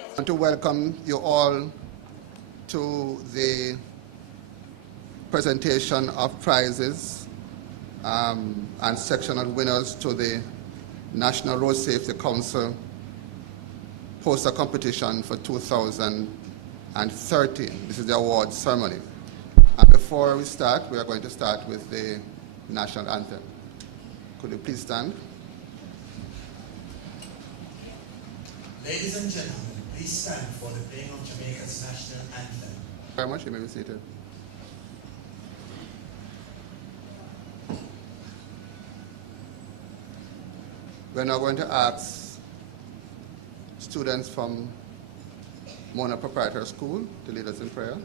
I want to welcome you all to the presentation of prizes and sectional winners to the National Road Safety Council poster competition for 2013. This is the awards ceremony. And before we start, we are going to start with the national anthem. Could you please stand? Ladies and gentlemen, please stand for the playing of Jamaica's national anthem. Very much. You may be seated. We're now going to ask students from Mona Proprietary School to lead us in prayer.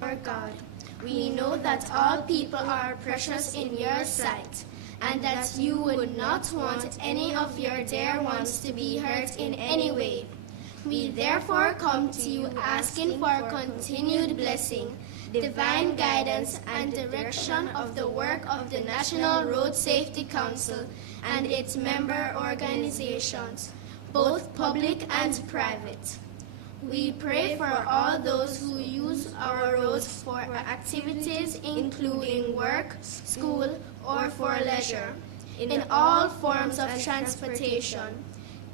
Our God, we know that all people are precious in your sight, and that you would not want any of your dear ones to be hurt in any way. We therefore come to you asking for continued blessing, divine guidance, and direction of the work of the National Road Safety Council and its member organizations, both public and private. We pray for all those who use our roads for activities including work, school, or for leisure, in all forms of transportation.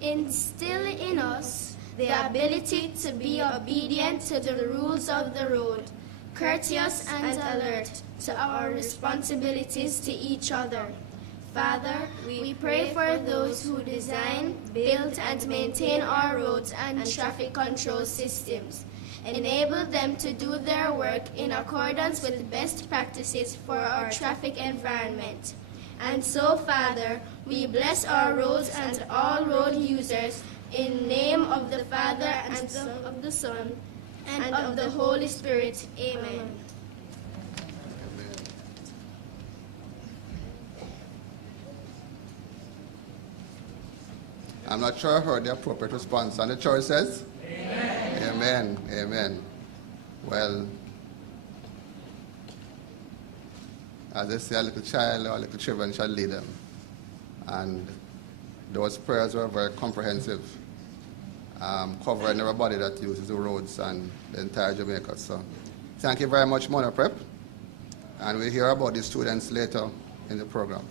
Instill in us the ability to be obedient to the rules of the road, courteous and alert to our responsibilities to each other. Father, we pray for those who design, build, and maintain our roads and traffic control systems. Enable them to do their work in accordance with best practices for our traffic environment. And so, Father, we bless our roads and all road users in name of the Father and of the Son and of the Holy Spirit. Amen. I'm not sure I heard the appropriate response. And the church says? Amen. Amen. Amen. Well, as they say, a little child or a little children shall lead them. And those prayers were very comprehensive, covering everybody that uses the roads and the entire Jamaica. So thank you very much, Mona Prep. And we'll hear about the students later in the program.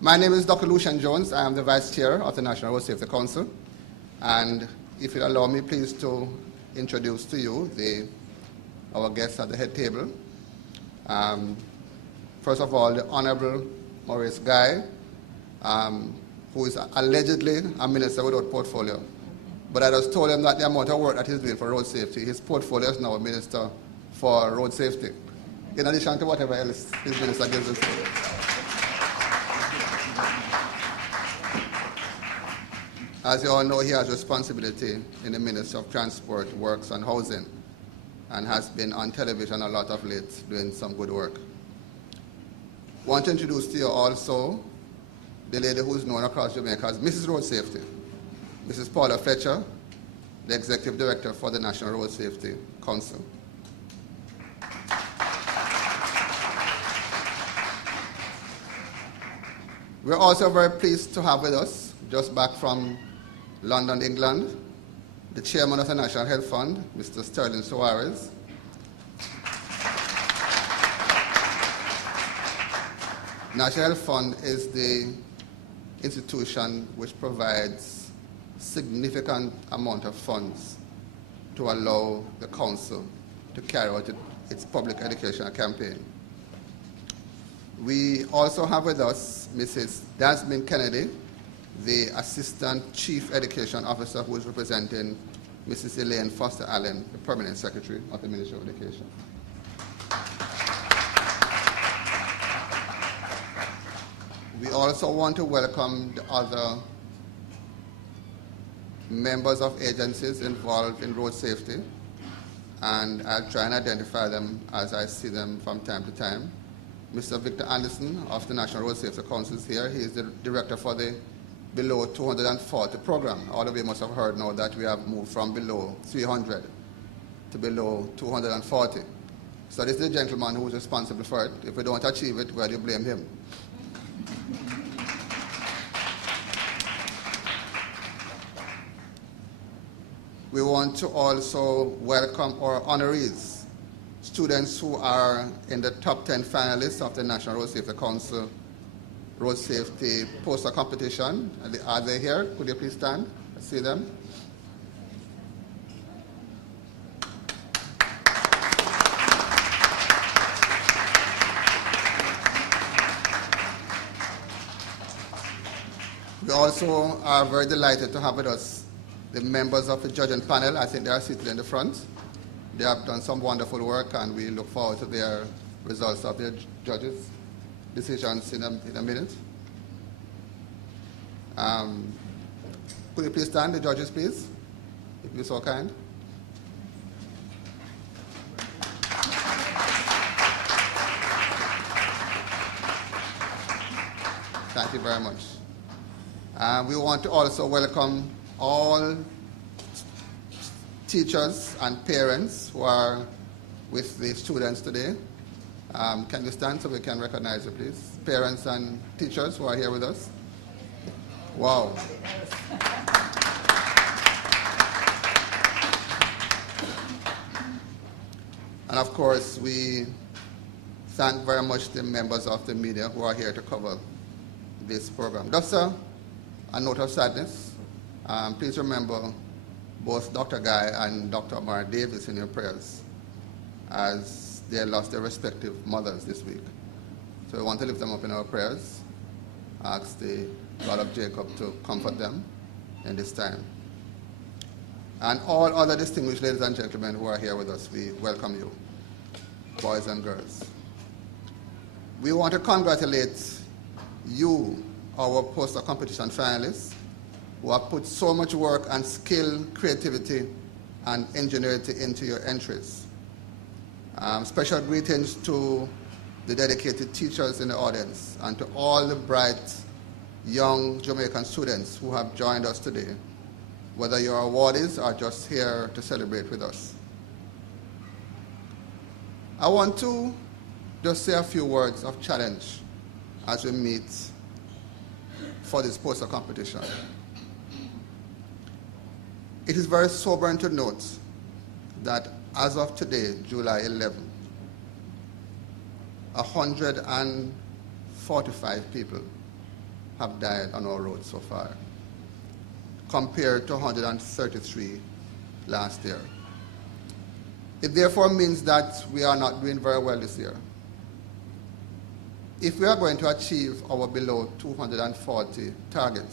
My name is Dr. Lucian Jones. I am the Vice Chair of the National Road Safety Council. And if you'll allow me, please, to introduce to you our guests at the head table. First of all, the Honorable Maurice Guy, who is allegedly a minister without portfolio. But I just told him that the amount of work that he's doing for road safety, his portfolio is now a minister for road safety, in addition to whatever else his minister gives us. As you all know, he has responsibility in the Ministry of Transport, Works and Housing, and has been on television a lot of late doing some good work. I want to introduce to you also the lady who is known across Jamaica as Mrs. Road Safety, Mrs. Paula Fletcher, the Executive Director for the National Road Safety Council. We're also very pleased to have with us, just back from London, England, the Chairman of the National Health Fund, Mr. Sterling Suarez. National Health Fund is the institution which provides significant amount of funds to allow the council to carry out its public educational campaign. We also have with us Mrs. Dasmin Kennedy, the Assistant Chief Education Officer, who is representing Mrs. Elaine Foster Allen, the Permanent Secretary of the Ministry of Education. We also want to welcome the other members of agencies involved in road safety, and I'll try and identify them as I see them from time to time. Mr. Victor Anderson of the National Road Safety Council is here. He is the director for the Below 240 program. All of you must have heard now that we have moved from below 300 to below 240. So this is the gentleman who is responsible for it. If we don't achieve it, well, you blame him. we want to also welcome our honorees, students who are in the top 10 finalists of the National Road Safety Council Road Safety Poster Competition. Are they here? Could you please stand? I see them. We also are very delighted to have with us the members of the judging panel. I think they are seated in the front. They have done some wonderful work, and we look forward to their results of their judges' decisions in a minute. Could you please stand, the judges, please, if you're so kind? Thank you very much. We want to also welcome all teachers and parents who are with the students today. Can you stand so we can recognize you, please? Parents and teachers who are here with us. Wow. And of course, we thank very much the members of the media who are here to cover this program. Just a note of sadness. Please remember both Dr. Guy and Dr. Amara Davis in your prayers, as they lost their respective mothers this week. So we want to lift them up in our prayers, ask the God of Jacob to comfort them in this time. And all other distinguished ladies and gentlemen who are here with us, we welcome you, boys and girls. We want to congratulate you, our poster competition finalists, who have put so much work and skill, creativity, and ingenuity into your entries. Special greetings to the dedicated teachers in the audience and to all the bright young Jamaican students who have joined us today, whether you're awardees or just here to celebrate with us. I want to just say a few words of challenge as we meet for this poster competition. It is very sobering to note that as of today, July 11, 145 people have died on our roads so far, compared to 133 last year. It therefore means that we are not doing very well this year. If we are going to achieve our below 240 target,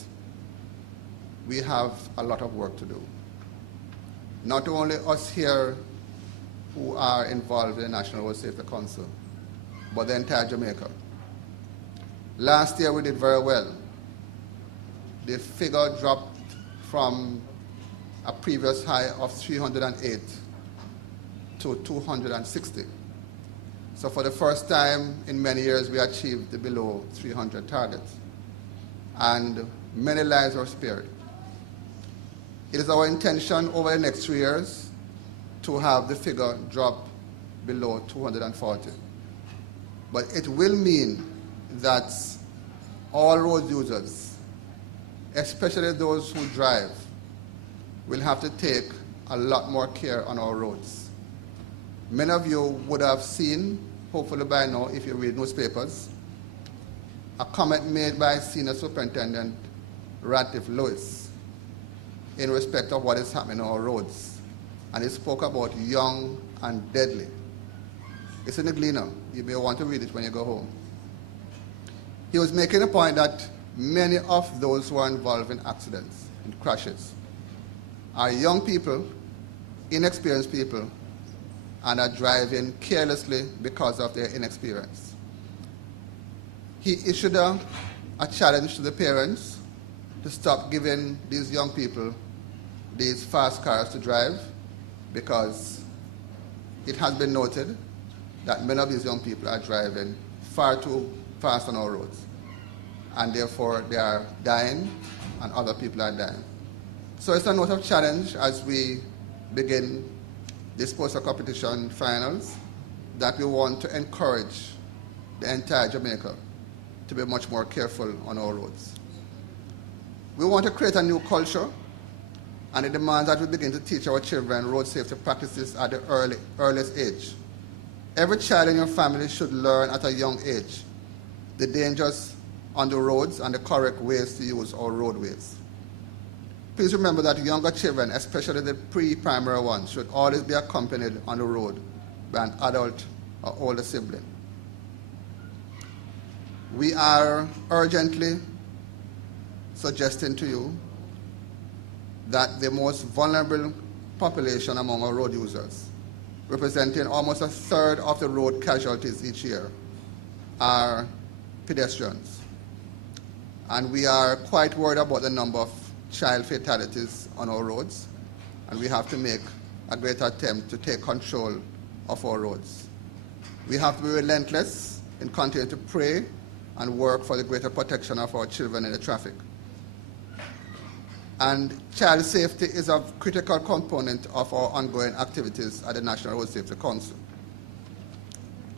we have a lot of work to do. Not only us here who are involved in the National Road Safety Council, but the entire Jamaica. Last year we did very well. The figure dropped from a previous high of 308 to 260. So for the first time in many years, we achieved the below 300 target. And many lives were spared. It is our intention over the next 3 years to have the figure drop below 240. But it will mean that all road users, especially those who drive, will have to take a lot more care on our roads. Many of you would have seen, hopefully by now, if you read newspapers, a comment made by Senior Superintendent Ratcliffe Lewis in respect of what is happening on our roads. And he spoke about young and deadly. It's in the Gleaner. You may want to read it when you go home. He was making a point that many of those who are involved in accidents and crashes are young people, inexperienced people, and are driving carelessly because of their inexperience. He issued a challenge to the parents to stop giving these young people these fast cars to drive, because it has been noted that many of these young people are driving far too fast on our roads, and therefore they are dying and other people are dying. So it's a note of challenge as we begin this poster competition finals, that we want to encourage the entire Jamaica to be much more careful on our roads. We want to create a new culture and it demands that we begin to teach our children road safety practices at the earliest age. Every child in your family should learn at a young age the dangers on the roads and the correct ways to use our roadways. Please remember that younger children, especially the pre-primary ones, should always be accompanied on the road by an adult or older sibling. We are urgently suggesting to you that the most vulnerable population among our road users, representing almost a third of the road casualties each year, are pedestrians. And we are quite worried about the number of child fatalities on our roads, and we have to make a great attempt to take control of our roads. We have to be relentless in continuing to pray and work for the greater protection of our children in the traffic. And child safety is a critical component of our ongoing activities at the National Road Safety Council.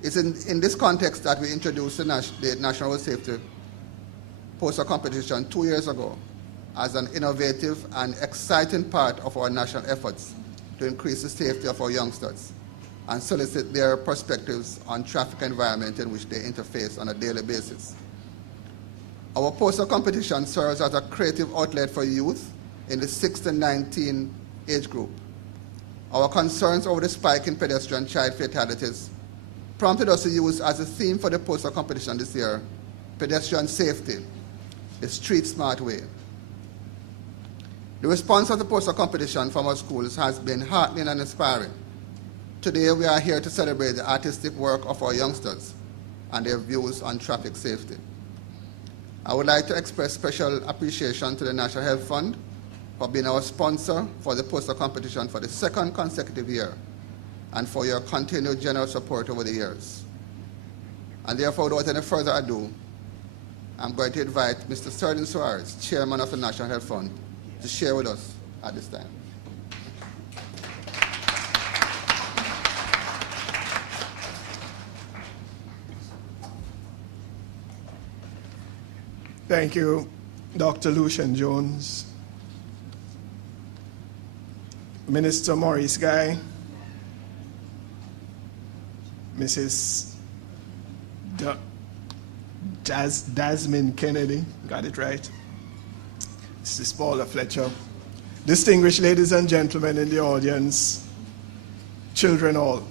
It's in this context that we introduced the National Road Safety Poster Competition 2 years ago as an innovative and exciting part of our national efforts to increase the safety of our youngsters and solicit their perspectives on traffic environment in which they interface on a daily basis. Our poster competition serves as a creative outlet for youth in the 6 to 19 age group. Our concerns over the spike in pedestrian child fatalities prompted us to use as a theme for the poster competition this year, pedestrian safety, the street smart way. The response of the poster competition from our schools has been heartening and inspiring. Today we are here to celebrate the artistic work of our youngsters and their views on traffic safety. I would like to express special appreciation to the National Health Fund for being our sponsor for the poster competition for the second consecutive year and for your continued generous support over the years. And therefore, without any further ado, I'm going to invite Mr. Sterling Suarez, Chairman of the National Health Fund, to share with us at this time. Thank you, Dr. Lucian Jones, Minister Maurice Guy, Mrs. Jasmine Kennedy, got it right, Mrs. Paula Fletcher, distinguished ladies and gentlemen in the audience, children all.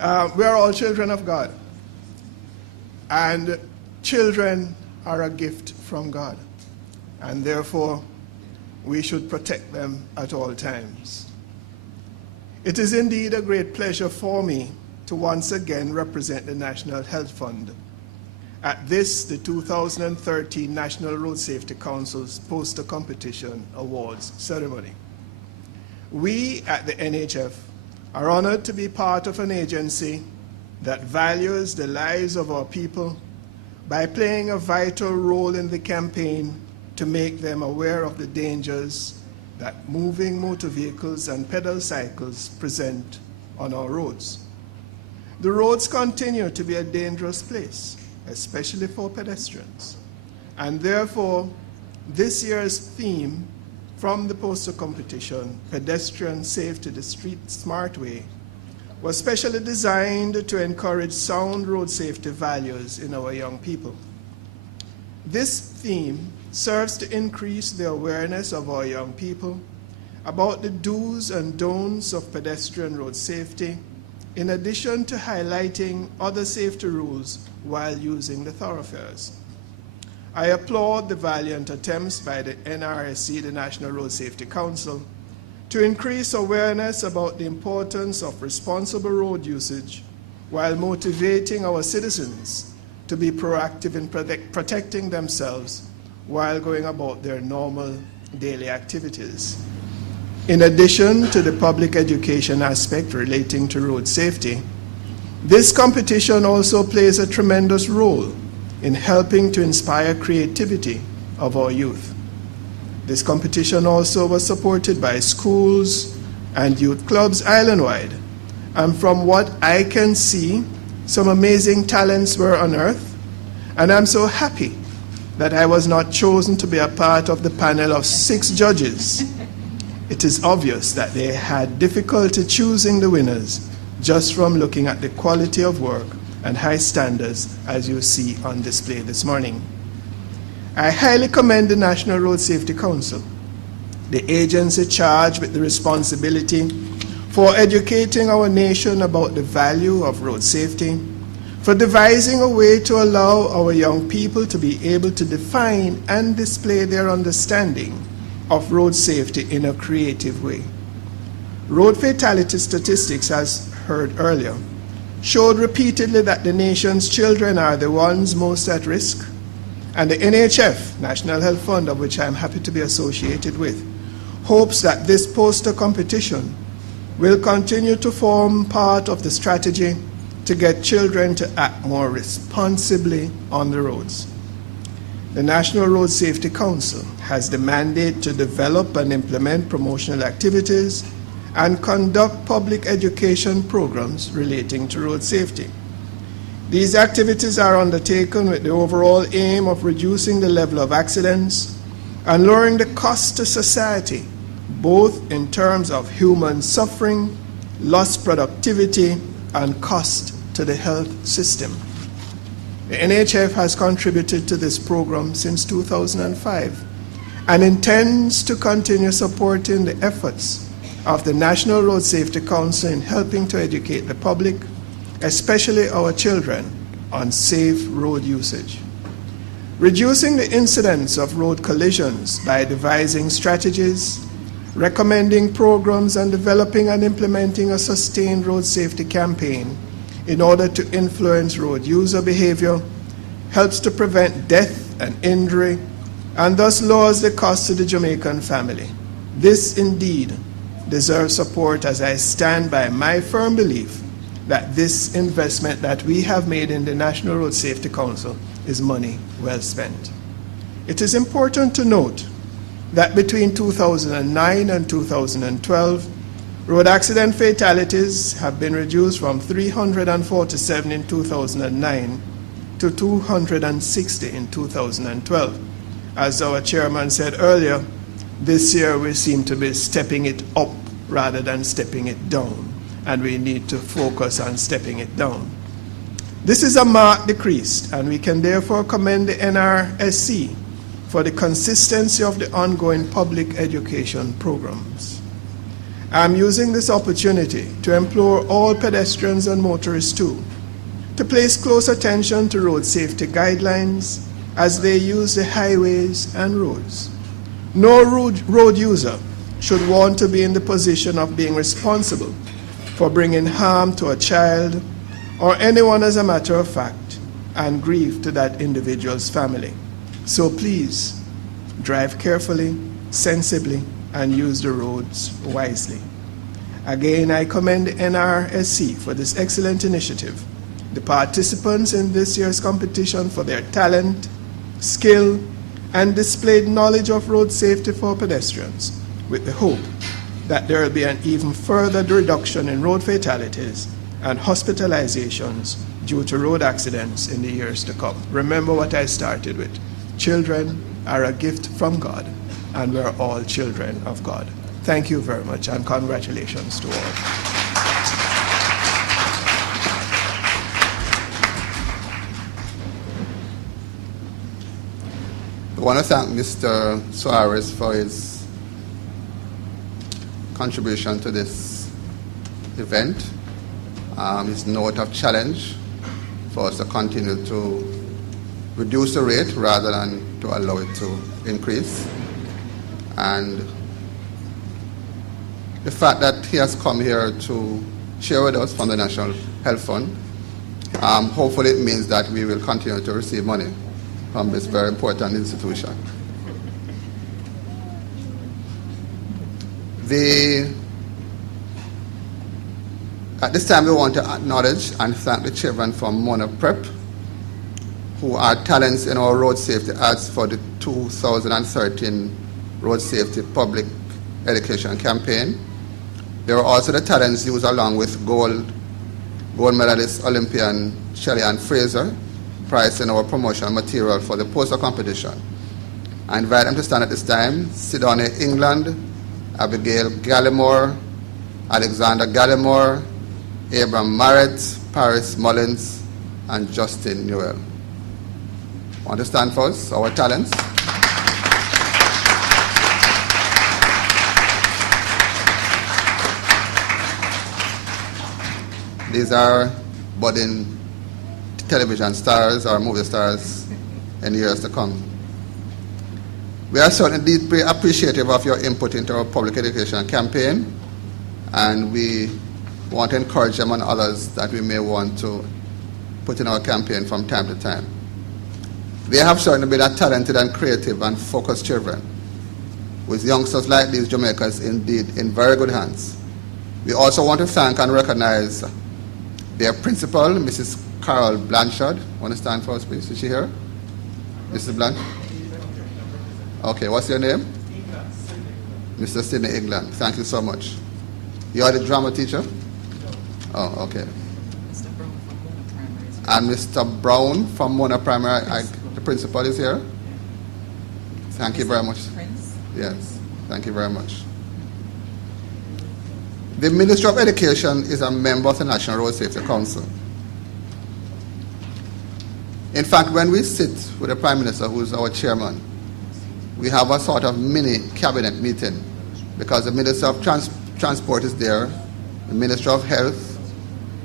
We are all children of God, and children are a gift from God, and therefore we should protect them at all times. It is indeed a great pleasure for me to once again represent the National Health Fund at this, the 2013 National Road Safety Council's Poster Competition Awards ceremony. We at the NHF are honored to be part of an agency that values the lives of our people by playing a vital role in the campaign to make them aware of the dangers that moving motor vehicles and pedal cycles present on our roads. The roads continue to be a dangerous place, especially for pedestrians. And therefore, this year's theme from the poster competition, Pedestrian Safety the Street Smart Way, was specially designed to encourage sound road safety values in our young people. This theme serves to increase the awareness of our young people about the do's and don'ts of pedestrian road safety, in addition to highlighting other safety rules while using the thoroughfares. I applaud the valiant attempts by the NRSC, the National Road Safety Council, to increase awareness about the importance of responsible road usage while motivating our citizens to be proactive in protecting themselves while going about their normal daily activities. In addition to the public education aspect relating to road safety, this competition also plays a tremendous role in helping to inspire creativity of our youth. This competition also was supported by schools and youth clubs island-wide. And from what I can see, some amazing talents were unearthed. And I'm so happy that I was not chosen to be a part of the panel of 6 judges it is obvious that they had difficulty choosing the winners just from looking at the quality of work and high standards as you see on display this morning. I highly commend the National Road Safety Council, the agency charged with the responsibility for educating our nation about the value of road safety, for devising a way to allow our young people to be able to define and display their understanding of road safety in a creative way. Road fatality statistics, as heard earlier, showed repeatedly that the nation's children are the ones most at risk, and the NHF, National Health Fund, of which I am happy to be associated with, hopes that this poster competition will continue to form part of the strategy to get children to act more responsibly on the roads. The National Road Safety Council has the mandate to develop and implement promotional activities and conduct public education programs relating to road safety. These activities are undertaken with the overall aim of reducing the level of accidents and lowering the cost to society, both in terms of human suffering, lost productivity, and cost to the health system. The NHF has contributed to this program since 2005 and intends to continue supporting the efforts of the National Road Safety Council in helping to educate the public, especially our children, on safe road usage. Reducing the incidence of road collisions by devising strategies, recommending programs, and developing and implementing a sustained road safety campaign in order to influence road user behavior helps to prevent death and injury and thus lowers the cost to the Jamaican family. This indeed deserves support, as I stand by my firm belief that this investment that we have made in the National Road Safety Council is money well spent. It is important to note that between 2009 and 2012, road accident fatalities have been reduced from 347 in 2009 to 260 in 2012. As our chairman said earlier, this year we seem to be stepping it up rather than stepping it down, and we need to focus on stepping it down. This is a marked decrease, and we can therefore commend the NRSC for the consistency of the ongoing public education programs. I'm using this opportunity to implore all pedestrians and motorists too to place close attention to road safety guidelines as they use the highways and roads. No road user should want to be in the position of being responsible for bringing harm to a child or anyone, as a matter of fact, and grief to that individual's family. So please, drive carefully, sensibly, and use the roads wisely. Again, I commend the NRSC for this excellent initiative, the participants in this year's competition for their talent, skill, and displayed knowledge of road safety for pedestrians, with the hope that there will be an even further reduction in road fatalities and hospitalizations due to road accidents in the years to come. Remember what I started with. Children are a gift from God, and we're all children of God. Thank you very much, and congratulations to all. I want to thank Mr. Suarez for his contribution to this event, his note of challenge for us to continue to reduce the rate rather than to allow it to increase. And the fact that he has come here to share with us from the National Health Fund, hopefully it means that we will continue to receive money from this very important institution. At this time, we want to acknowledge and thank the children from Mona Prep, who are talents in our road safety ads for the 2013 Road Safety Public Education Campaign. They were also the talents used along with gold medalist Olympian Shelley Ann Fraser, priced in our promotional material for the poster competition. I invite them to stand at this time, Sidonia England Abigail Gallimore, Alexander Gallimore, Abram Marrett, Paris Mullins, and Justin Newell. Want to stand for us, our talents? These are budding television stars or movie stars in years to come. We are certainly deeply appreciative of your input into our public education campaign, and we want to encourage them and others that we may want to put in our campaign from time to time. They have certainly been a talented and creative and focused children. With youngsters like these, Jamaica is indeed in very good hands. We also want to thank and recognize their principal, Mrs. Carol Blanchard. Want to stand for us, please? Is she here? Mrs. Blanchard? Okay, what's your name? Mr. Sidney England. Thank you so much. You are the drama teacher? Oh, okay. And Mr. Brown from Mona Primary, the principal is here. Thank you very much. Yes, thank you very much. The Ministry of Education is a member of the National Road Safety Council. In fact, when we sit with the Prime Minister, who is our chairman, we have a sort of mini cabinet meeting because the Minister of Transport is there, the Minister of Health,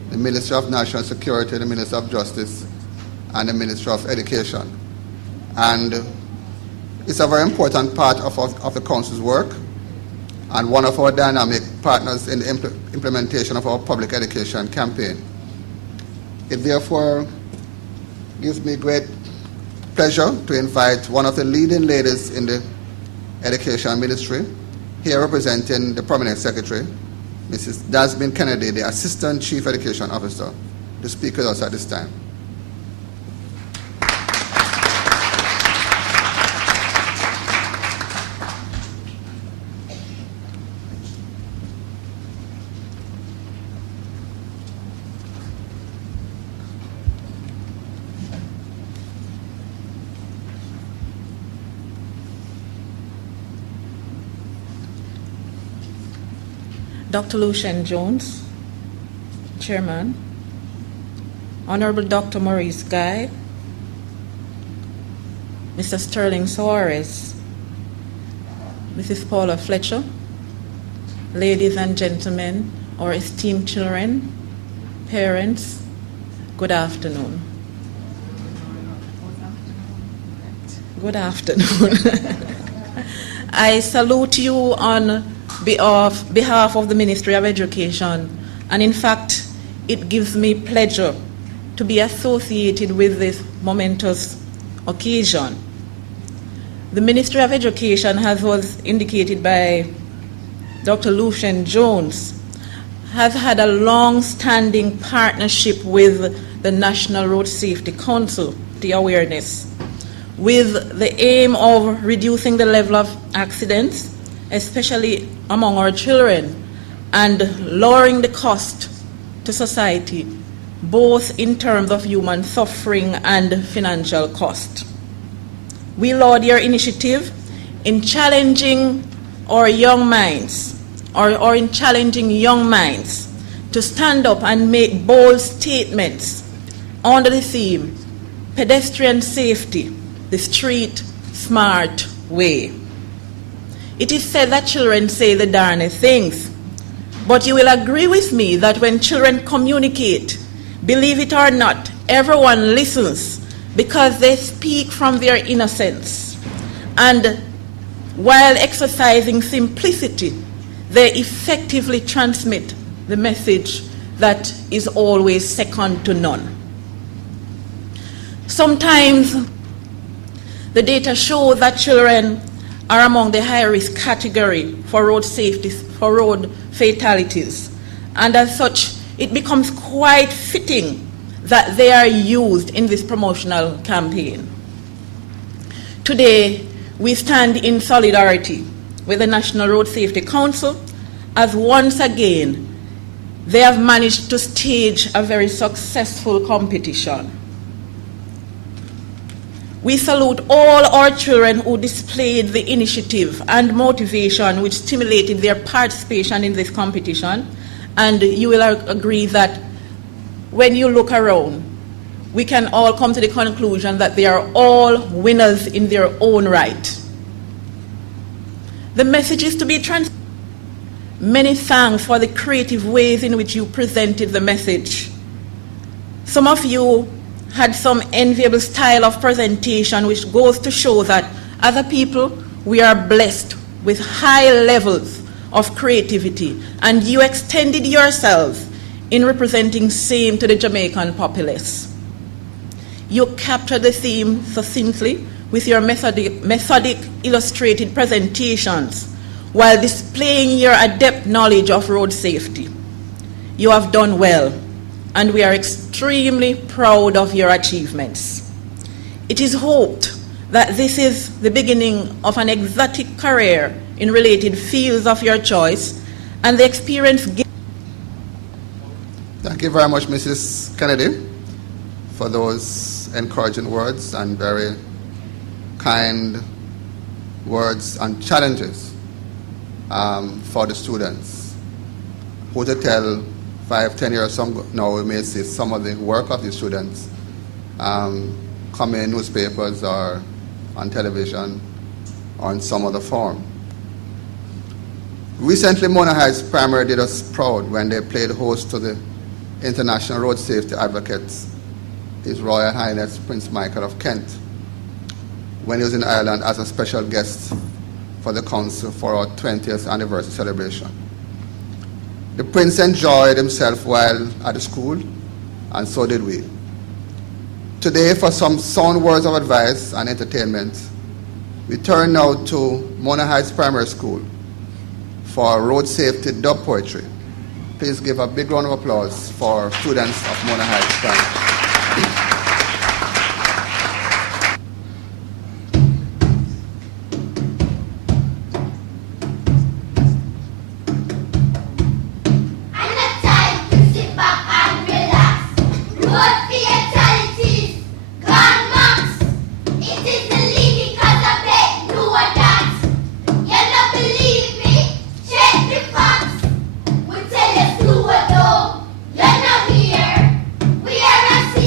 the Minister of National Security, the Minister of Justice, and the Minister of Education. And it's a very important part of the Council's work and one of our dynamic partners in the implementation of our public education campaign. It therefore gives me great pleasure to invite one of the leading ladies in the education ministry, here representing the Permanent Secretary, Mrs. Dasmin Kennedy, the Assistant Chief Education Officer, to speak with us at this time. Dr. Lucien Jones, Chairman, Honorable Dr. Maurice Guy, Mr. Sterling Suarez, Mrs. Paula Fletcher, ladies and gentlemen, our esteemed children, parents, good afternoon. Good afternoon. I salute you on behalf of the Ministry of Education, and in fact, it gives me pleasure to be associated with this momentous occasion. The Ministry of Education, as was indicated by Dr. Lucien Jones, has had a long-standing partnership with the National Road Safety Council, the awareness, with the aim of reducing the level of accidents, especially among our children, and lowering the cost to society, both in terms of human suffering and financial cost. We laud your initiative in challenging our young minds, or in challenging young minds to stand up and make bold statements under the theme, pedestrian safety, the street smart way. It is said that children say the darnest things, but you will agree with me that when children communicate, believe it or not, everyone listens because they speak from their innocence. And while exercising simplicity, they effectively transmit the message that is always second to none. Sometimes the data show that children are among the high-risk category for road safety, for road fatalities. And as such, it becomes quite fitting that they are used in this promotional campaign. Today, we stand in solidarity with the National Road Safety Council, as once again, they have managed to stage a very successful competition. We salute all our children who displayed the initiative and motivation which stimulated their participation in this competition. And you will agree that when you look around, we can all come to the conclusion that they are all winners in their own right. The message is to be transparent. Many thanks for the creative ways in which you presented the message. Some of you had some enviable style of presentation, which goes to show that as a people, we are blessed with high levels of creativity, and you extended yourselves in representing same to the Jamaican populace. You captured the theme succinctly with your methodic illustrated presentations while displaying your adept knowledge of road safety. You have done well, and we are extremely proud of your achievements. It is hoped that this is the beginning of an exotic career in related fields of your choice, and the experience. Thank you very much, Mrs. Kennedy, for those encouraging words and very kind words and challenges for the students. Who to tell 5-10 years from now, we may see some of the work of the students come in newspapers or on television or in some other form. Recently, Mona Heights Primary did us proud when they played host to the International Road Safety Advocates, His Royal Highness Prince Michael of Kent, when he was in Ireland as a special guest for the Council for our 20th anniversary celebration. The Prince enjoyed himself while at the school, and so did we. Today, for some sound words of advice and entertainment, we turn now to Mona Heights Primary School for road safety dub poetry. Please give a big round of applause for students of Mona Heights Primary. We are a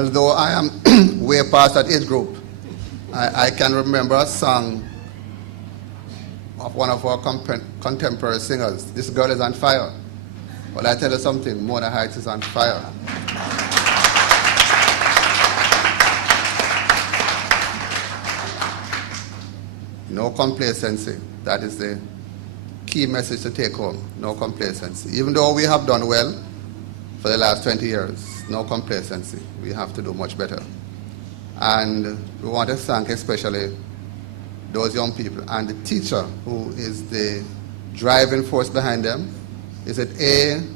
although I am way past that age group, I can remember a song of one of our contemporary singers. This girl is on fire. Well, I tell you something, Mona Heights is on fire. No complacency. That is the key message to take home. No complacency. Even though we have done well for the last 20 years, no complacency. We have to do much better. And we want to thank especially those young people and the teacher who is the driving force behind them. Is it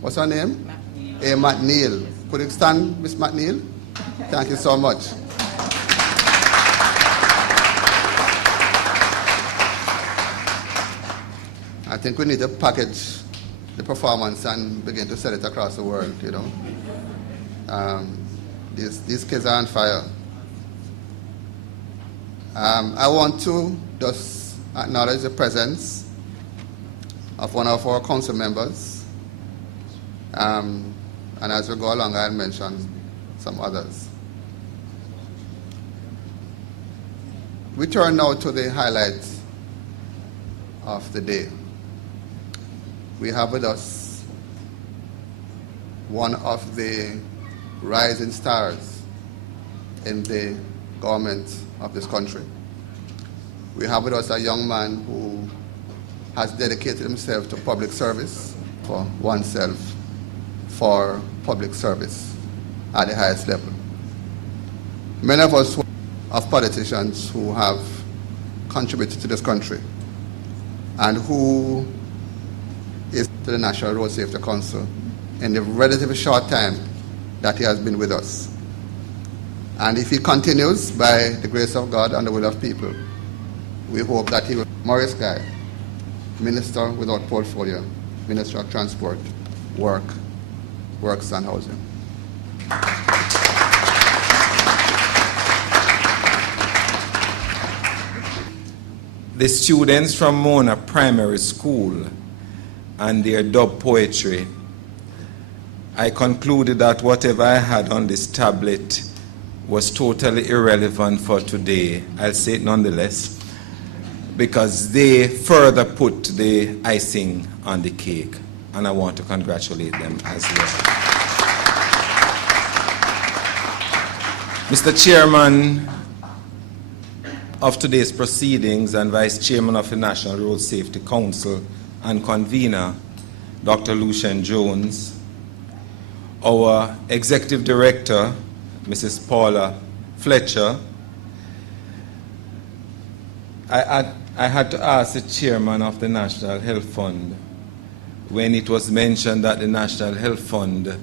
what's her name? McNeil. McNeil. Could you stand, Miss McNeil? Thank you so much. I think we need to package the performance and begin to sell it across the world, you know. These kids are on fire. I want to just acknowledge the presence of one of our council members. And as we go along, I'll mention some others. We turn now to the highlights of the day. We have with us one of the rising stars in the government of this country. We have with us a young man who has dedicated himself to public service for oneself, for public service at the highest level. Many of us are politicians who have contributed to this country and who is to the National Road Safety Council in the relatively short time that he has been with us. And if he continues by the grace of God and the will of people, we hope that he will. Maurice Guy, Minister without portfolio, Minister of Transport, Works and Housing. The students from Mona Primary School and their dub poetry, I concluded that whatever I had on this tablet was totally irrelevant for today. I'll say it nonetheless, because they further put the icing on the cake, and I want to congratulate them as well. Mr. Chairman of today's proceedings and Vice Chairman of the National Road Safety Council and convener, Dr. Lucian Jones, our Executive Director, Mrs. Paula Fletcher. I had to ask the Chairman of the National Health Fund, when it was mentioned that the National Health Fund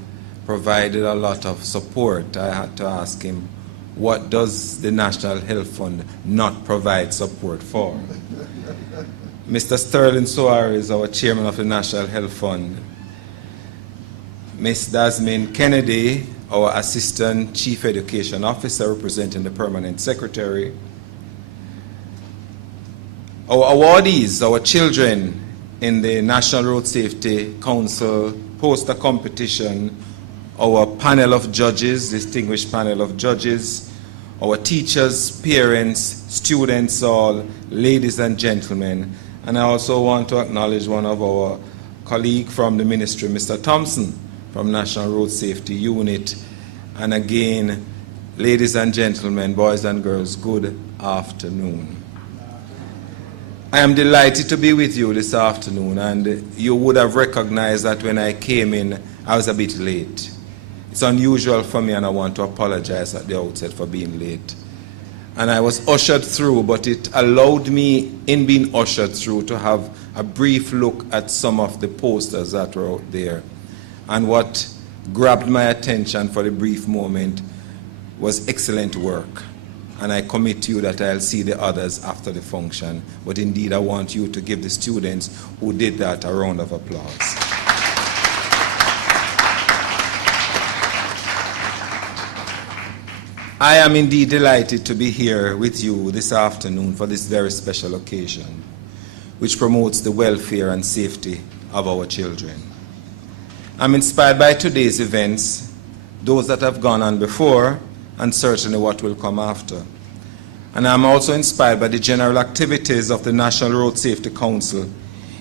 provided a lot of support, I had to ask him, what does the National Health Fund not provide support for? Mr. Sterling Soares, our Chairman of the National Health Fund, Ms. Dasmin Kennedy, our Assistant Chief Education Officer representing the Permanent Secretary, our awardees, our children in the National Road Safety Council poster competition, our panel of judges, distinguished panel of judges, our teachers, parents, students all, ladies and gentlemen. And I also want to acknowledge one of our colleagues from the ministry, Mr. Thompson, from National Road Safety Unit. And again, ladies and gentlemen, boys and girls, good afternoon. I am delighted to be with you this afternoon, and you would have recognized that when I came in, I was a bit late. It's unusual for me, and I want to apologize at the outset for being late. And I was ushered through, but it allowed me, in being ushered through, to have a brief look at some of the posters that were out there. And what grabbed my attention for the brief moment was excellent work. And I commit to you that I'll see the others after the function. But indeed, I want you to give the students who did that a round of applause. I am indeed delighted to be here with you this afternoon for this very special occasion, which promotes the welfare and safety of our children. I'm inspired by today's events, those that have gone on before, and certainly what will come after. And I'm also inspired by the general activities of the National Road Safety Council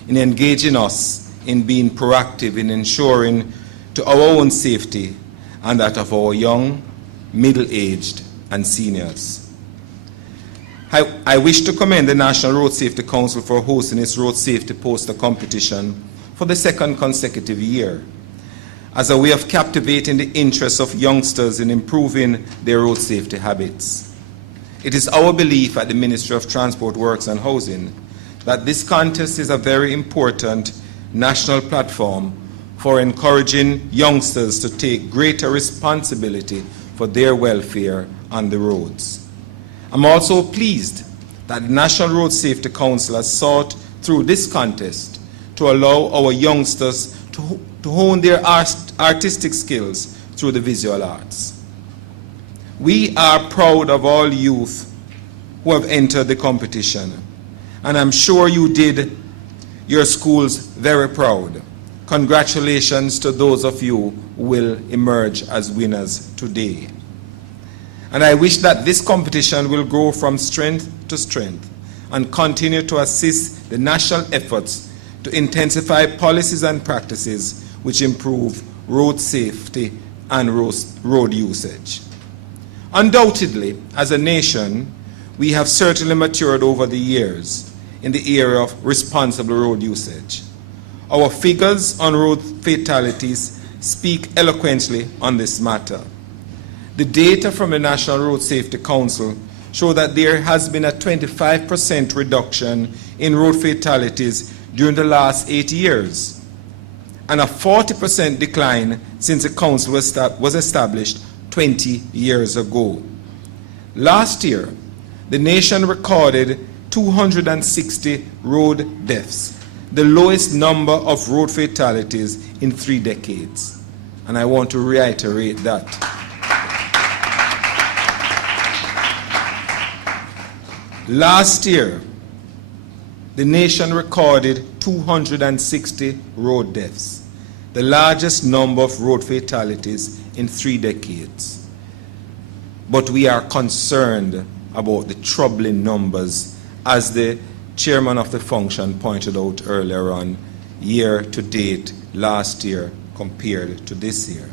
in engaging us in being proactive in ensuring to our own safety and that of our young, middle-aged, and seniors. I wish to commend the National Road Safety Council for hosting its road safety poster competition for the second consecutive year, as a way of captivating the interests of youngsters in improving their road safety habits. It is our belief at the Ministry of Transport, Works and Housing that this contest is a very important national platform for encouraging youngsters to take greater responsibility for their welfare on the roads. I'm also pleased that the National Road Safety Council has sought through this contest to allow our youngsters to hone their artistic skills through the visual arts. We are proud of all youth who have entered the competition, and I'm sure you did your schools very proud. Congratulations to those of you who will emerge as winners today. And I wish that this competition will grow from strength to strength and continue to assist the national efforts to intensify policies and practices which improve road safety and road usage. Undoubtedly, as a nation, we have certainly matured over the years in the area of responsible road usage. Our figures on road fatalities speak eloquently on this matter. The data from the National Road Safety Council show that there has been a 25% reduction in road fatalities during the last 8 years, and a 40% decline since the council was established 20 years ago. Last year, the nation recorded 260 road deaths, the lowest number of road fatalities in 3 decades. And I want to reiterate that. Last year, the nation recorded 260 road deaths, the largest number of road fatalities in 3 decades. But we are concerned about the troubling numbers, as the chairman of the function pointed out earlier on, year to date, last year compared to this year.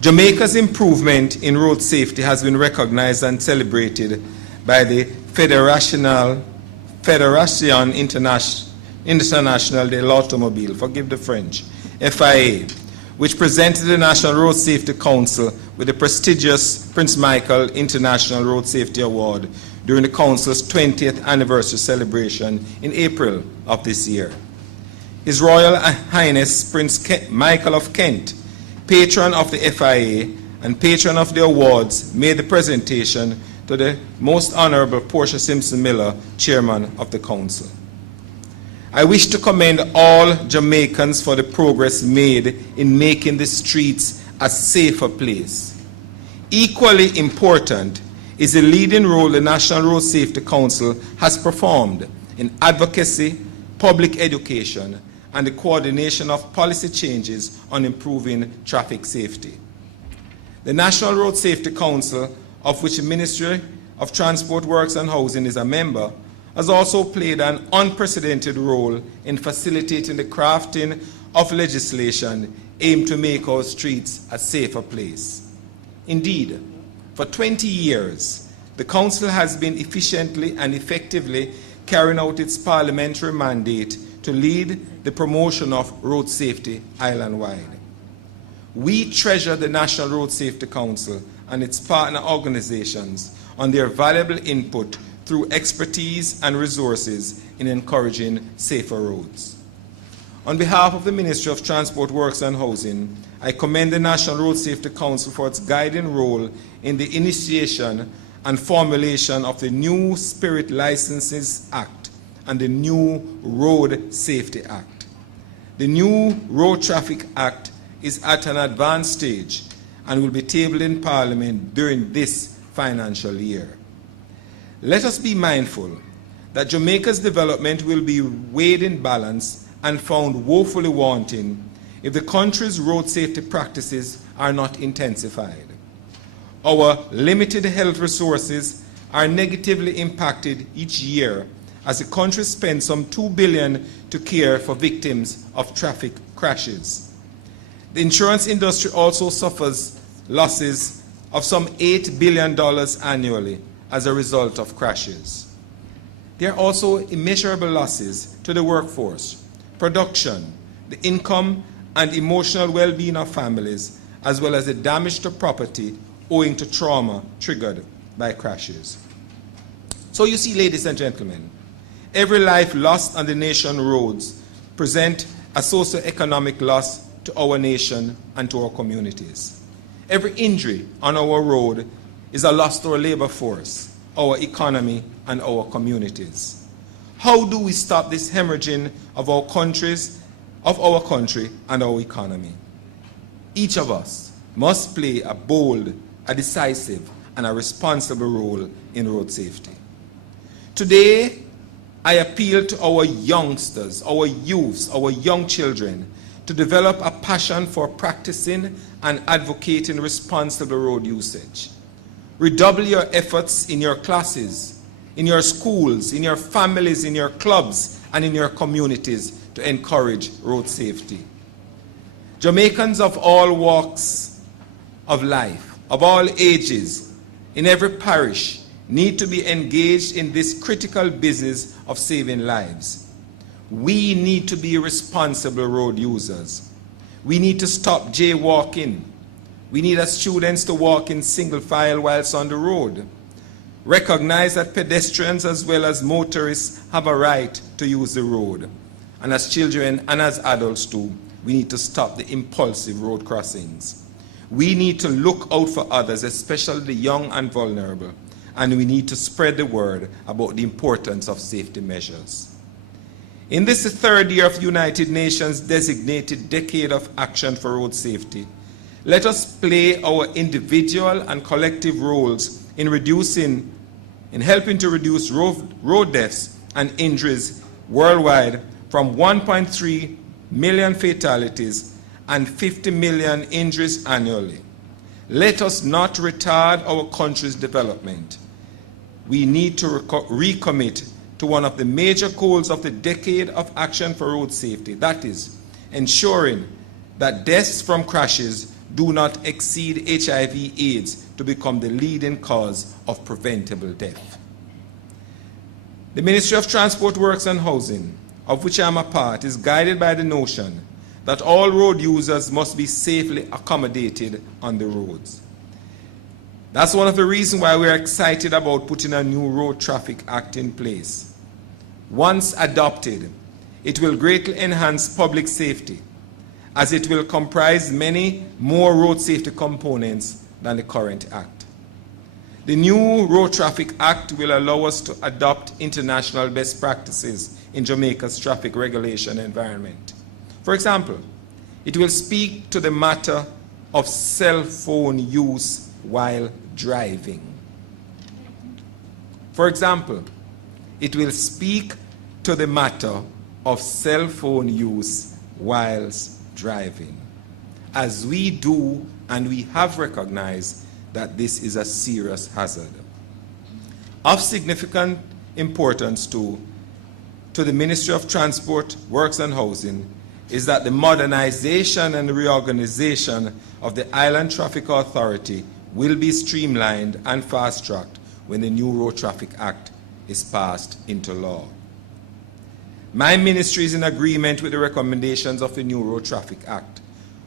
Jamaica's improvement in road safety has been recognized and celebrated by the Fédération Internationale de l'Automobile, forgive the French, FIA, which presented the National Road Safety Council with the prestigious Prince Michael International Road Safety Award during the Council's 20th anniversary celebration in April of this year. His Royal Highness Prince Michael of Kent, patron of the FIA and patron of the awards, made the presentation to the Most Honorable Portia Simpson Miller, chairman of the council. I wish to commend all Jamaicans for the progress made in making the streets a safer place. Equally important is the leading role the National Road Safety Council has performed in advocacy, public education, and the coordination of policy changes on improving traffic safety. The National Road Safety Council, of which the Ministry of Transport, Works and Housing is a member, has also played an unprecedented role in facilitating the crafting of legislation aimed to make our streets a safer place. Indeed, for 20 years, the Council has been efficiently and effectively carrying out its parliamentary mandate to lead the promotion of road safety island-wide. We treasure the National Road Safety Council and its partner organizations on their valuable input through expertise and resources in encouraging safer roads. On behalf of the Ministry of Transport, Works and Housing, I commend the National Road Safety Council for its guiding role in the initiation and formulation of the new Spirit Licenses Act and the new Road Safety Act. The new Road Traffic Act is at an advanced stage and will be tabled in Parliament during this financial year. Let us be mindful that Jamaica's development will be weighed in balance and found woefully wanting if the country's road safety practices are not intensified. Our limited health resources are negatively impacted each year as the country spends some $2 billion to care for victims of traffic crashes. The insurance industry also suffers losses of some $8 billion annually as a result of crashes. There are also immeasurable losses to the workforce, production, the income and emotional well-being of families, as well as the damage to property owing to trauma triggered by crashes. So you see, ladies and gentlemen, every life lost on the nation's roads present a socio-economic loss to our nation and to our communities. Every injury on our road is a loss to our labor force, our economy, and our communities. How do we stop this hemorrhaging of our country and our economy? Each of us must play a bold, a decisive, and a responsible role in road safety. Today, I appeal to our youngsters, our youths, our young children to develop a passion for practicing and advocating responsible road usage. Redouble your efforts in your classes, in your schools, in your families, in your clubs, and in your communities to encourage road safety. Jamaicans of all walks of life, of all ages, in every parish, need to be engaged in this critical business of saving lives. We need to be responsible road users. We need to stop jaywalking. We need as students to walk in single file whilst on the road. Recognize that pedestrians as well as motorists have a right to use the road. And as children and as adults too, we need to stop the impulsive road crossings. We need to look out for others, especially the young and vulnerable. And we need to spread the word about the importance of safety measures. In this third year of the United Nations designated Decade of Action for Road Safety, let us play our individual and collective roles in helping to reduce road deaths and injuries worldwide from 1.3 million fatalities and 50 million injuries annually. Let us not retard our country's development. We need to recommit to one of the major goals of the Decade of Action for Road Safety, that is, ensuring that deaths from crashes do not exceed HIV/AIDS to become the leading cause of preventable death. The Ministry of Transport, Works and Housing, of which I am a part, is guided by the notion that all road users must be safely accommodated on the roads. That's one of the reasons why we are excited about putting a new Road Traffic Act in place. Once adopted, it will greatly enhance public safety, as it will comprise many more road safety components than the current act. The new Road Traffic Act will allow us to adopt international best practices in Jamaica's traffic regulation environment. For example, it will speak to the matter of cell phone use while driving. For example, it will speak to the matter of cell phone use whilst driving, as we do and we have recognized that this is a serious hazard. Of significant importance to the Ministry of Transport, Works and Housing is that the modernization and reorganization of the Island Traffic Authority will be streamlined and fast-tracked when the new Road Traffic Act is passed into law. My ministry is in agreement with the recommendations of the new Road Traffic Act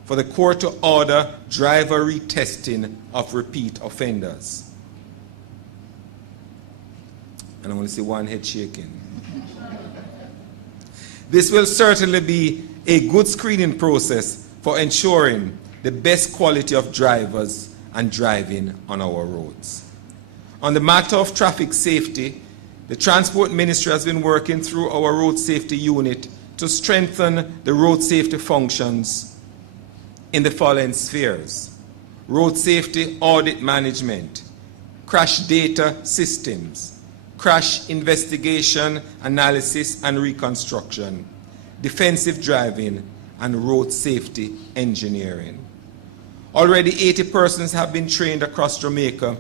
for the court to order driver retesting of repeat offenders. And I want to see one head shaking. This will certainly be a good screening process for ensuring the best quality of drivers and driving on our roads. On the matter of traffic safety, the Transport Ministry has been working through our Road Safety Unit to strengthen the road safety functions in the following spheres: road safety audit management, crash data systems, crash investigation, analysis and reconstruction, defensive driving, and road safety engineering. Already 80 persons have been trained across Jamaica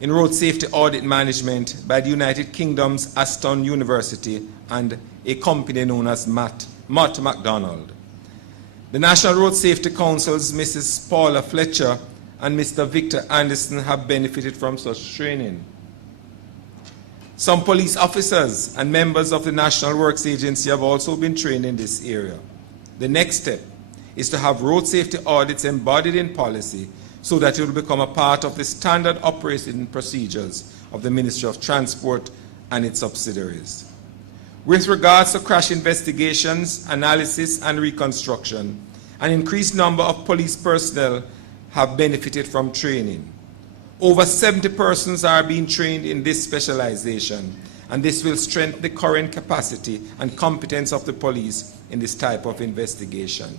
in road safety audit management by the United Kingdom's Aston University and a company known as Mott MacDonald. The National Road Safety Council's Mrs. Paula Fletcher and Mr. Victor Anderson have benefited from such training. Some police officers and members of the National Works Agency have also been trained in this area. The next step is to have road safety audits embodied in policy so that it will become a part of the standard operating procedures of the Ministry of Transport and its subsidiaries. With regards to crash investigations, analysis, and reconstruction, an increased number of police personnel have benefited from training. Over 70 persons are being trained in this specialization, and this will strengthen the current capacity and competence of the police in this type of investigation.